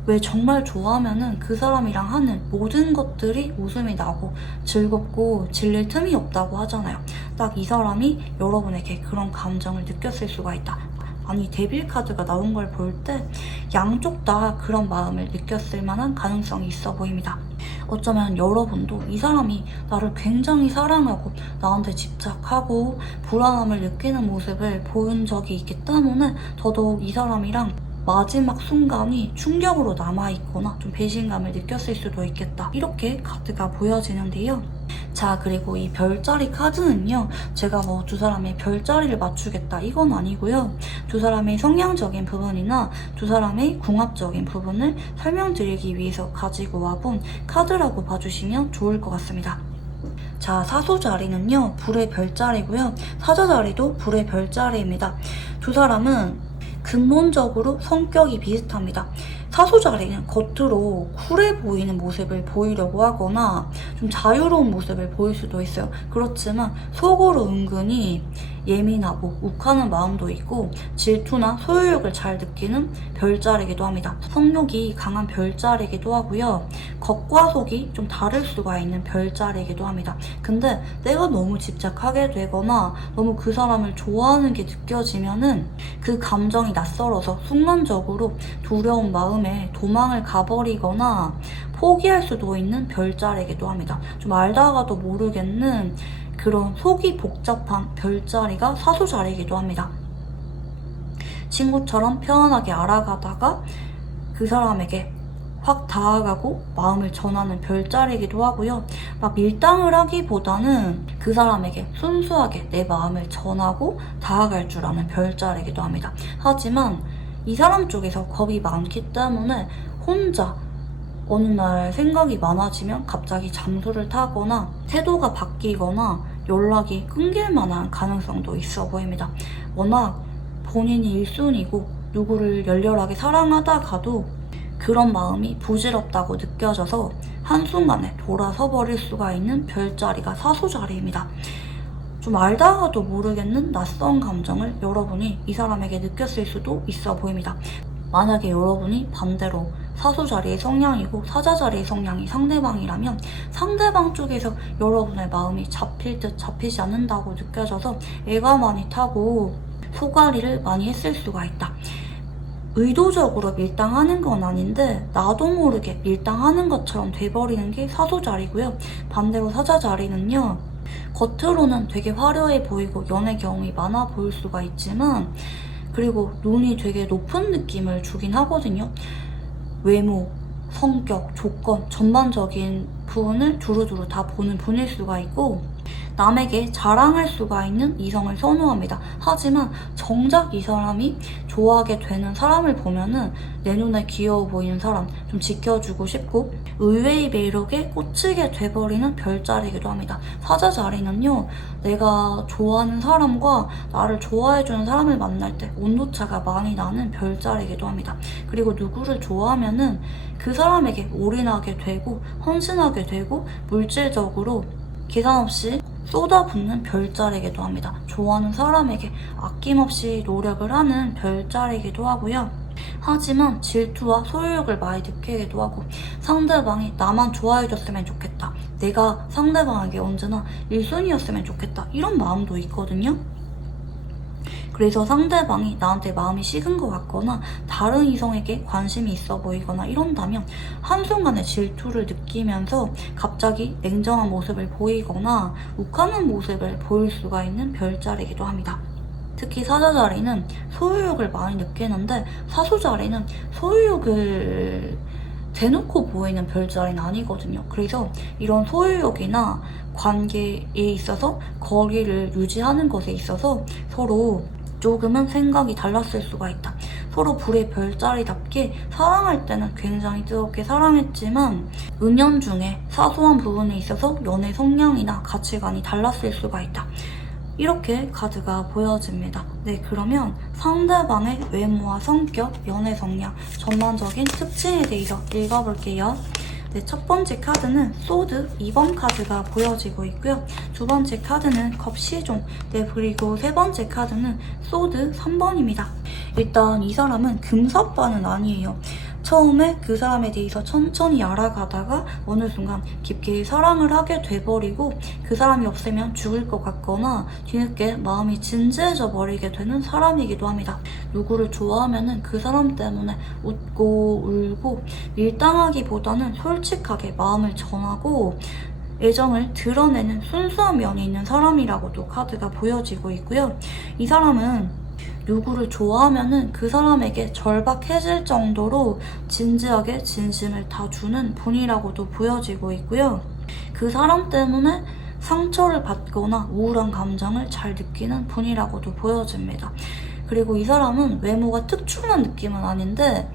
왜 정말 좋아하면은 그 사람이랑 하는 모든 것들이 웃음이 나고 즐겁고 질릴 틈이 없다고 하잖아요. 딱 이 사람이 여러분에게 그런 감정을 느꼈을 수가 있다. 아니, 데빌 카드가 나온 걸 볼 때 양쪽 다 그런 마음을 느꼈을 만한 가능성이 있어 보입니다. 어쩌면 여러분도 이 사람이 나를 굉장히 사랑하고 나한테 집착하고 불안함을 느끼는 모습을 보인 적이 있기 때문에 더더욱 이 사람이랑 마지막 순간이 충격으로 남아있거나 좀 배신감을 느꼈을 수도 있겠다, 이렇게 카드가 보여지는데요. 자, 그리고 이 별자리 카드는요, 제가 두 사람의 별자리를 맞추겠다 이건 아니고요. 두 사람의 성향적인 부분이나 두 사람의 궁합적인 부분을 설명드리기 위해서 가지고 와본 카드라고 봐주시면 좋을 것 같습니다. 자, 사수 자리는요, 불의 별자리고요. 사자 자리도 불의 별자리입니다. 두 사람은 근본적으로 성격이 비슷합니다. 사수 자리는 겉으로 쿨해 보이는 모습을 보이려고 하거나 좀 자유로운 모습을 보일 수도 있어요. 그렇지만 속으로 은근히 예민하고 욱하는 마음도 있고 질투나 소유욕을 잘 느끼는 별자리이기도 합니다. 성욕이 강한 별자리이기도 하고요. 겉과 속이 좀 다를 수가 있는 별자리이기도 합니다. 근데 내가 너무 집착하게 되거나 너무 그 사람을 좋아하는 게 느껴지면은 그 감정이 낯설어서 순간적으로 두려운 마음에 도망을 가버리거나 포기할 수도 있는 별자리이기도 합니다. 좀 알다가도 모르겠는 그런 속이 복잡한 별자리가 사수 자리이기도 합니다. 친구처럼 편안하게 알아가다가 그 사람에게 확 다가가고 마음을 전하는 별자리이기도 하고요. 막 밀당을 하기보다는 그 사람에게 순수하게 내 마음을 전하고 다가갈 줄 아는 별자리이기도 합니다. 하지만 이 사람 쪽에서 겁이 많기 때문에 혼자 어느 날 생각이 많아지면 갑자기 잠수를 타거나 태도가 바뀌거나 연락이 끊길 만한 가능성도 있어 보입니다. 워낙 본인이 1순위고 누구를 열렬하게 사랑하다가도 그런 마음이 부질없다고 느껴져서 한순간에 돌아서 버릴 수가 있는 별자리가 사소자리입니다. 좀 알다가도 모르겠는 낯선 감정을 여러분이 이 사람에게 느꼈을 수도 있어 보입니다. 만약에 여러분이 반대로 사소자리의 성향이고 사자자리의 성향이 상대방이라면 상대방 쪽에서 여러분의 마음이 잡힐 듯 잡히지 않는다고 느껴져서 애가 많이 타고 소갈이를 많이 했을 수가 있다. 의도적으로 밀당하는 건 아닌데 나도 모르게 밀당하는 것처럼 돼버리는 게 사소자리고요. 반대로 사자자리는요. 겉으로는 되게 화려해 보이고 연애 경험이 많아 보일 수가 있지만 그리고 눈이 되게 높은 느낌을 주긴 하거든요. 외모, 성격, 조건, 전반적인 부분을 두루두루 다 보는 분일 수가 있고 남에게 자랑할 수가 있는 이성을 선호합니다. 하지만 정작 이 사람이 좋아하게 되는 사람을 보면은 내 눈에 귀여워 보이는 사람 좀 지켜주고 싶고 의외의 매력에 꽂히게 돼버리는 별자리이기도 합니다. 사자자리는요, 내가 좋아하는 사람과 나를 좋아해주는 사람을 만날 때 온도차가 많이 나는 별자리이기도 합니다. 그리고 누구를 좋아하면은 그 사람에게 올인하게 되고 헌신하게 되고 물질적으로 계산 없이 쏟아붓는 별자리이기도 합니다. 좋아하는 사람에게 아낌없이 노력을 하는 별자리이기도 하고요. 하지만 질투와 소유욕을 많이 느끼기도 하고 상대방이 나만 좋아해줬으면 좋겠다. 내가 상대방에게 언제나 1순위였으면 좋겠다. 이런 마음도 있거든요. 그래서 상대방이 나한테 마음이 식은 것 같거나 다른 이성에게 관심이 있어 보이거나 이런다면 한순간에 질투를 느끼면서 갑자기 냉정한 모습을 보이거나 욱하는 모습을 보일 수가 있는 별자리이기도 합니다. 특히 사자자리는 소유욕을 많이 느끼는데 사소자리는 소유욕을 대놓고 보이는 별자리는 아니거든요. 그래서 이런 소유욕이나 관계에 있어서 거리를 유지하는 것에 있어서 서로 조금은 생각이 달랐을 수가 있다. 서로 불의 별자리답게 사랑할 때는 굉장히 뜨겁게 사랑했지만 은연중에 사소한 부분에 있어서 연애 성향이나 가치관이 달랐을 수가 있다. 이렇게 카드가 보여집니다. 네, 그러면 상대방의 외모와 성격, 연애 성향, 전반적인 특징에 대해서 읽어볼게요. 네, 첫 번째 카드는 소드 2번 카드가 보여지고 있고요. 두 번째 카드는 컵시종, 네, 그리고 세 번째 카드는 소드 3번입니다. 일단 이 사람은 금사빠는 아니에요. 처음에 그 사람에 대해서 천천히 알아가다가 어느 순간 깊게 사랑을 하게 돼버리고 그 사람이 없으면 죽을 것 같거나 뒤늦게 마음이 진지해져 버리게 되는 사람이기도 합니다. 누구를 좋아하면은 그 사람 때문에 웃고 울고 밀당하기보다는 솔직하게 마음을 전하고 애정을 드러내는 순수한 면이 있는 사람이라고도 카드가 보여지고 있고요. 이 사람은 누구를 좋아하면은 그 사람에게 절박해질 정도로 진지하게 진심을 다 주는 분이라고도 보여지고 있고요. 그 사람 때문에 상처를 받거나 우울한 감정을 잘 느끼는 분이라고도 보여집니다. 그리고 이 사람은 외모가 특출난 느낌은 아닌데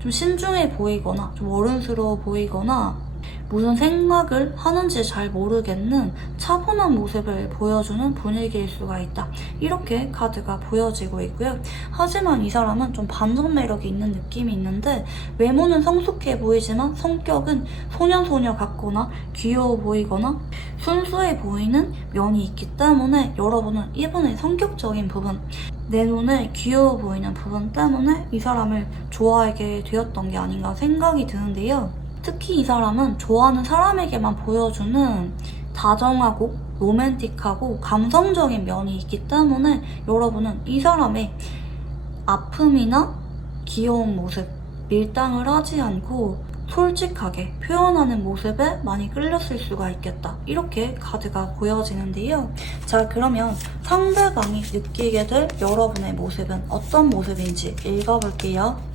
좀 신중해 보이거나 좀 어른스러워 보이거나 무슨 생각을 하는지 잘 모르겠는 차분한 모습을 보여주는 분위기일 수가 있다. 이렇게 카드가 보여지고 있고요. 하지만 이 사람은 좀 반전 매력이 있는 느낌이 있는데 외모는 성숙해 보이지만 성격은 소녀소녀 같거나 귀여워 보이거나 순수해 보이는 면이 있기 때문에 여러분은 이분의 성격적인 부분, 내 눈에 귀여워 보이는 부분 때문에 이 사람을 좋아하게 되었던 게 아닌가 생각이 드는데요. 특히 이 사람은 좋아하는 사람에게만 보여주는 다정하고 로맨틱하고 감성적인 면이 있기 때문에 여러분은 이 사람의 아픔이나 귀여운 모습, 밀당을 하지 않고 솔직하게 표현하는 모습에 많이 끌렸을 수가 있겠다. 이렇게 카드가 보여지는데요. 자, 그러면 상대방이 느끼게 될 여러분의 모습은 어떤 모습인지 읽어볼게요.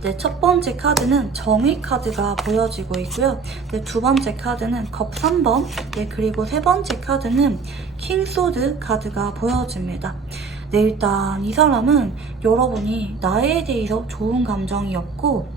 네, 첫 번째 카드는 정의 카드가 보여지고 있고요. 네, 두 번째 카드는 컵 3번, 네, 그리고 세 번째 카드는 킹소드 카드가 보여집니다. 네, 일단 이 사람은 여러분이 나에 대해서 좋은 감정이 없고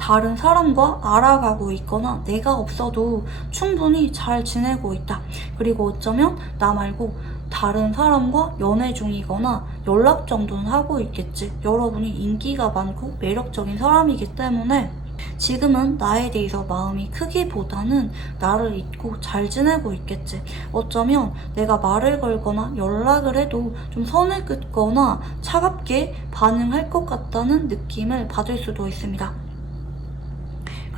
다른 사람과 알아가고 있거나 내가 없어도 충분히 잘 지내고 있다. 그리고 어쩌면 나 말고 다른 사람과 연애 중이거나 연락 정도는 하고 있겠지. 여러분이 인기가 많고 매력적인 사람이기 때문에 지금은 나에 대해서 마음이 크기보다는 나를 잊고 잘 지내고 있겠지. 어쩌면 내가 말을 걸거나 연락을 해도 좀 선을 긋거나 차갑게 반응할 것 같다는 느낌을 받을 수도 있습니다.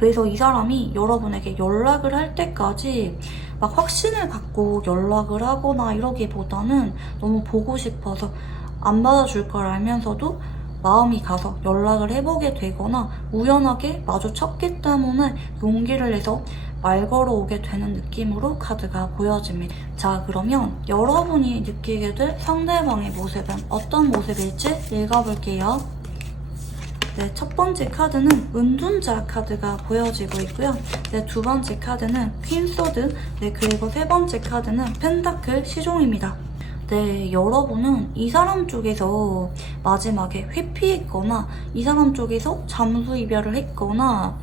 그래서 이 사람이 여러분에게 연락을 할 때까지 막 확신을 갖고 연락을 하거나 이러기보다는 너무 보고 싶어서 안 받아줄 걸 알면서도 마음이 가서 연락을 해보게 되거나 우연하게 마주쳤기 때문에 용기를 내서 말 걸어오게 되는 느낌으로 카드가 보여집니다. 자, 그러면 여러분이 느끼게 될 상대방의 모습은 어떤 모습일지 읽어볼게요. 네, 첫 번째 카드는 은둔자 카드가 보여지고 있고요. 네, 두 번째 카드는 퀸소드, 네, 그리고 세 번째 카드는 펜타클 시종입니다. 네, 여러분은 이 사람 쪽에서 마지막에 회피했거나 이 사람 쪽에서 잠수 이별을 했거나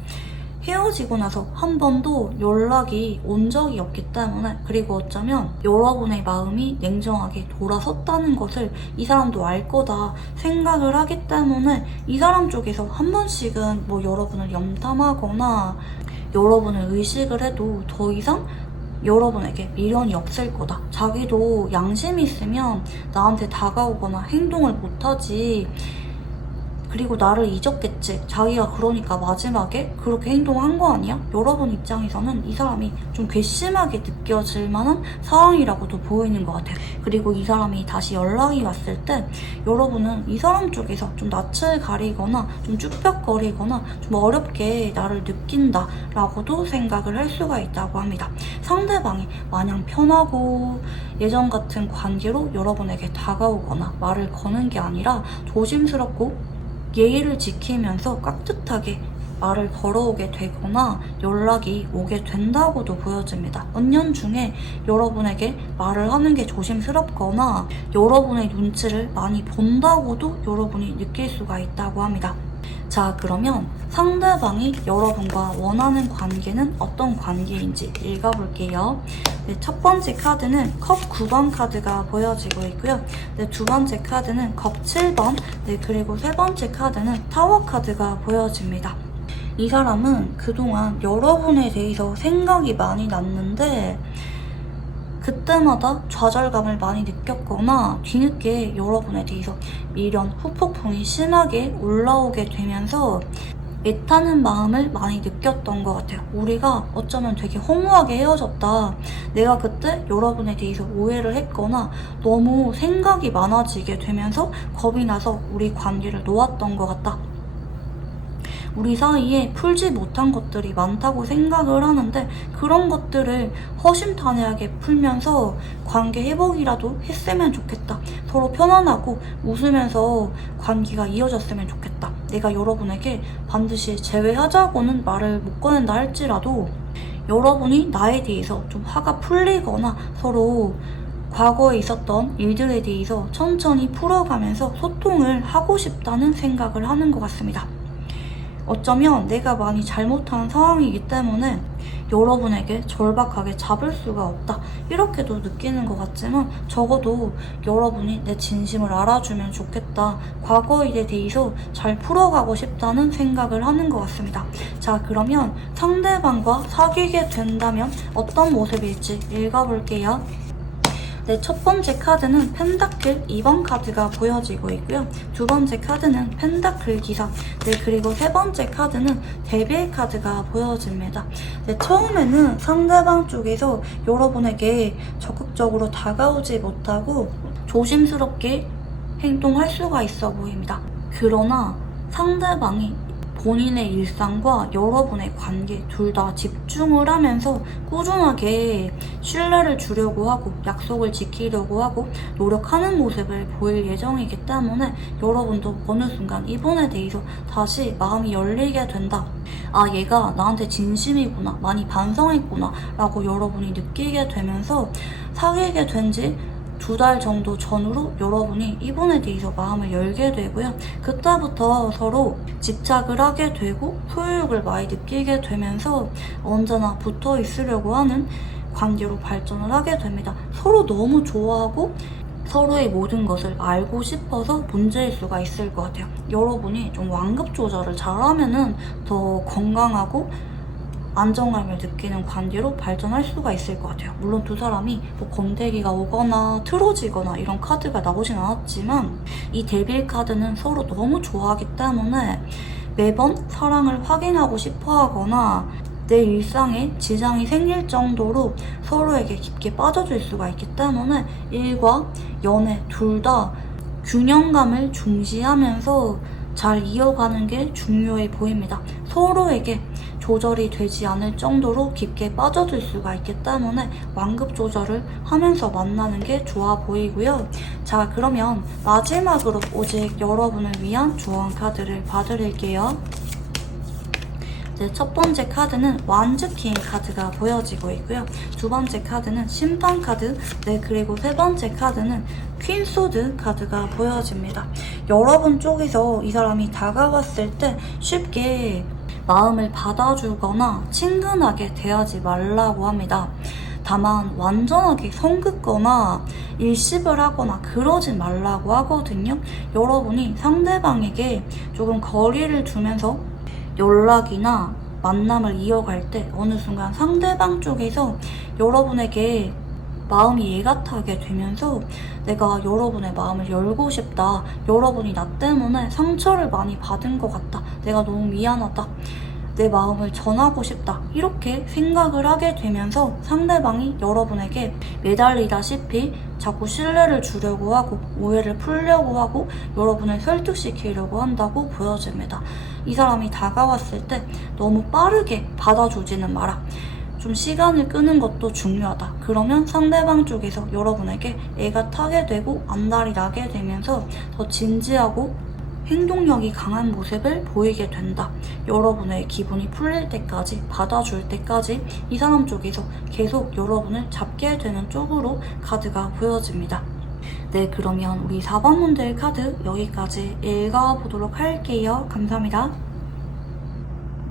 헤어지고 나서 한 번도 연락이 온 적이 없기 때문에, 그리고 어쩌면 여러분의 마음이 냉정하게 돌아섰다는 것을 이 사람도 알 거다 생각을 하기 때문에 이 사람 쪽에서 한 번씩은 뭐 여러분을 염탐하거나 여러분을 의식을 해도 더 이상 여러분에게 미련이 없을 거다. 자기도 양심이 있으면 나한테 다가오거나 행동을 못하지. 그리고 나를 잊었겠지. 자기가 그러니까 마지막에 그렇게 행동한 거 아니야? 여러분 입장에서는 이 사람이 좀 괘씸하게 느껴질 만한 상황이라고도 보이는 것 같아요. 그리고 이 사람이 다시 연락이 왔을 때 여러분은 이 사람 쪽에서 좀 낯을 가리거나 좀 쭈뼛거리거나 좀 어렵게 나를 느낀다 라고도 생각을 할 수가 있다고 합니다. 상대방이 마냥 편하고 예전 같은 관계로 여러분에게 다가오거나 말을 거는 게 아니라 조심스럽고 예의를 지키면서 깍듯하게 말을 걸어오게 되거나 연락이 오게 된다고도 보여집니다. 은연중에 여러분에게 말을 하는 게 조심스럽거나 여러분의 눈치를 많이 본다고도 여러분이 느낄 수가 있다고 합니다. 자, 그러면 상대방이 여러분과 원하는 관계는 어떤 관계인지 읽어볼게요. 네, 첫 번째 카드는 컵 9번 카드가 보여지고 있고요. 네, 두 번째 카드는 컵 7번, 네, 그리고 세 번째 카드는 타워 카드가 보여집니다. 이 사람은 그동안 여러분에 대해서 생각이 많이 났는데 그때마다 좌절감을 많이 느꼈거나 뒤늦게 여러분에 대해서 미련, 후폭풍이 심하게 올라오게 되면서 애타는 마음을 많이 느꼈던 것 같아요. 우리가 어쩌면 되게 허무하게 헤어졌다. 내가 그때 여러분에 대해서 오해를 했거나 너무 생각이 많아지게 되면서 겁이 나서 우리 관계를 놓았던 것 같다. 우리 사이에 풀지 못한 것들이 많다고 생각을 하는데 그런 것들을 허심탄회하게 풀면서 관계 회복이라도 했으면 좋겠다. 서로 편안하고 웃으면서 관계가 이어졌으면 좋겠다. 내가 여러분에게 반드시 재회하자고는 말을 못 꺼낸다 할지라도 여러분이 나에 대해서 좀 화가 풀리거나 서로 과거에 있었던 일들에 대해서 천천히 풀어가면서 소통을 하고 싶다는 생각을 하는 것 같습니다. 어쩌면 내가 많이 잘못한 상황이기 때문에 여러분에게 절박하게 잡을 수가 없다 이렇게도 느끼는 것 같지만 적어도 여러분이 내 진심을 알아주면 좋겠다, 과거에 대해서 잘 풀어가고 싶다는 생각을 하는 것 같습니다. 자, 그러면 상대방과 사귀게 된다면 어떤 모습일지 읽어볼게요. 네, 첫 번째 카드는 펜타클 2번 카드가 보여지고 있고요. 두 번째 카드는 펜타클 기사, 네, 그리고 세 번째 카드는 데빌 카드가 보여집니다. 네, 처음에는 상대방 쪽에서 여러분에게 적극적으로 다가오지 못하고 조심스럽게 행동할 수가 있어 보입니다. 그러나 상대방이 본인의 일상과 여러분의 관계 둘 다 집중을 하면서 꾸준하게 신뢰를 주려고 하고 약속을 지키려고 하고 노력하는 모습을 보일 예정이기 때문에 여러분도 어느 순간 이분에 대해서 다시 마음이 열리게 된다. 아, 얘가 나한테 진심이구나, 많이 반성했구나 라고 여러분이 느끼게 되면서 사귀게 된 지 2달 정도 전후로 여러분이 이분에 대해서 마음을 열게 되고요. 그때부터 서로 집착을 하게 되고 소유욕을 많이 느끼게 되면서 언제나 붙어 있으려고 하는 관계로 발전을 하게 됩니다. 서로 너무 좋아하고 서로의 모든 것을 알고 싶어서 문제일 수가 있을 것 같아요. 여러분이 좀 완급 조절을 잘하면은 더 건강하고 안정감을 느끼는 관계로 발전할 수가 있을 것 같아요. 물론 두 사람이 뭐 권태기가 오거나 틀어지거나 이런 카드가 나오진 않았지만 이 데빌 카드는 서로 너무 좋아하기 때문에 매번 사랑을 확인하고 싶어 하거나 내 일상에 지장이 생길 정도로 서로에게 깊게 빠져들 수가 있기 때문에 일과 연애 둘 다 균형감을 중시하면서 잘 이어가는 게 중요해 보입니다. 서로에게 조절이 되지 않을 정도로 깊게 빠져들 수가 있기 때문에 완급 조절을 하면서 만나는 게 좋아 보이고요. 자, 그러면 마지막으로 오직 여러분을 위한 조언 카드를 봐드릴게요. 첫 번째 카드는 완즈킹 카드가 보여지고 있고요. 두 번째 카드는 심판 카드, 그리고 세 번째 카드는 퀸 소드 카드가 보여집니다. 여러분 쪽에서 이 사람이 다가왔을 때 쉽게 마음을 받아주거나 친근하게 대하지 말라고 합니다. 다만 완전하게 성긋거나 일십을 하거나 그러진 말라고 하거든요. 여러분이 상대방에게 조금 거리를 두면서 연락이나 만남을 이어갈 때 어느 순간 상대방 쪽에서 여러분에게 마음이 애가 타게 되면서 내가 여러분의 마음을 열고 싶다. 여러분이 나 때문에 상처를 많이 받은 것 같다. 내가 너무 미안하다. 내 마음을 전하고 싶다. 이렇게 생각을 하게 되면서 상대방이 여러분에게 매달리다시피 자꾸 신뢰를 주려고 하고 오해를 풀려고 하고 여러분을 설득시키려고 한다고 보여집니다. 이 사람이 다가왔을 때 너무 빠르게 받아주지는 마라. 좀 시간을 끄는 것도 중요하다. 그러면 상대방 쪽에서 여러분에게 애가 타게 되고 안달이 나게 되면서 더 진지하고 행동력이 강한 모습을 보이게 된다. 여러분의 기분이 풀릴 때까지, 받아줄 때까지 이 사람 쪽에서 계속 여러분을 잡게 되는 쪽으로 카드가 보여집니다. 그러면 우리 4번 분들 카드 여기까지 읽어보도록 할게요. 감사합니다.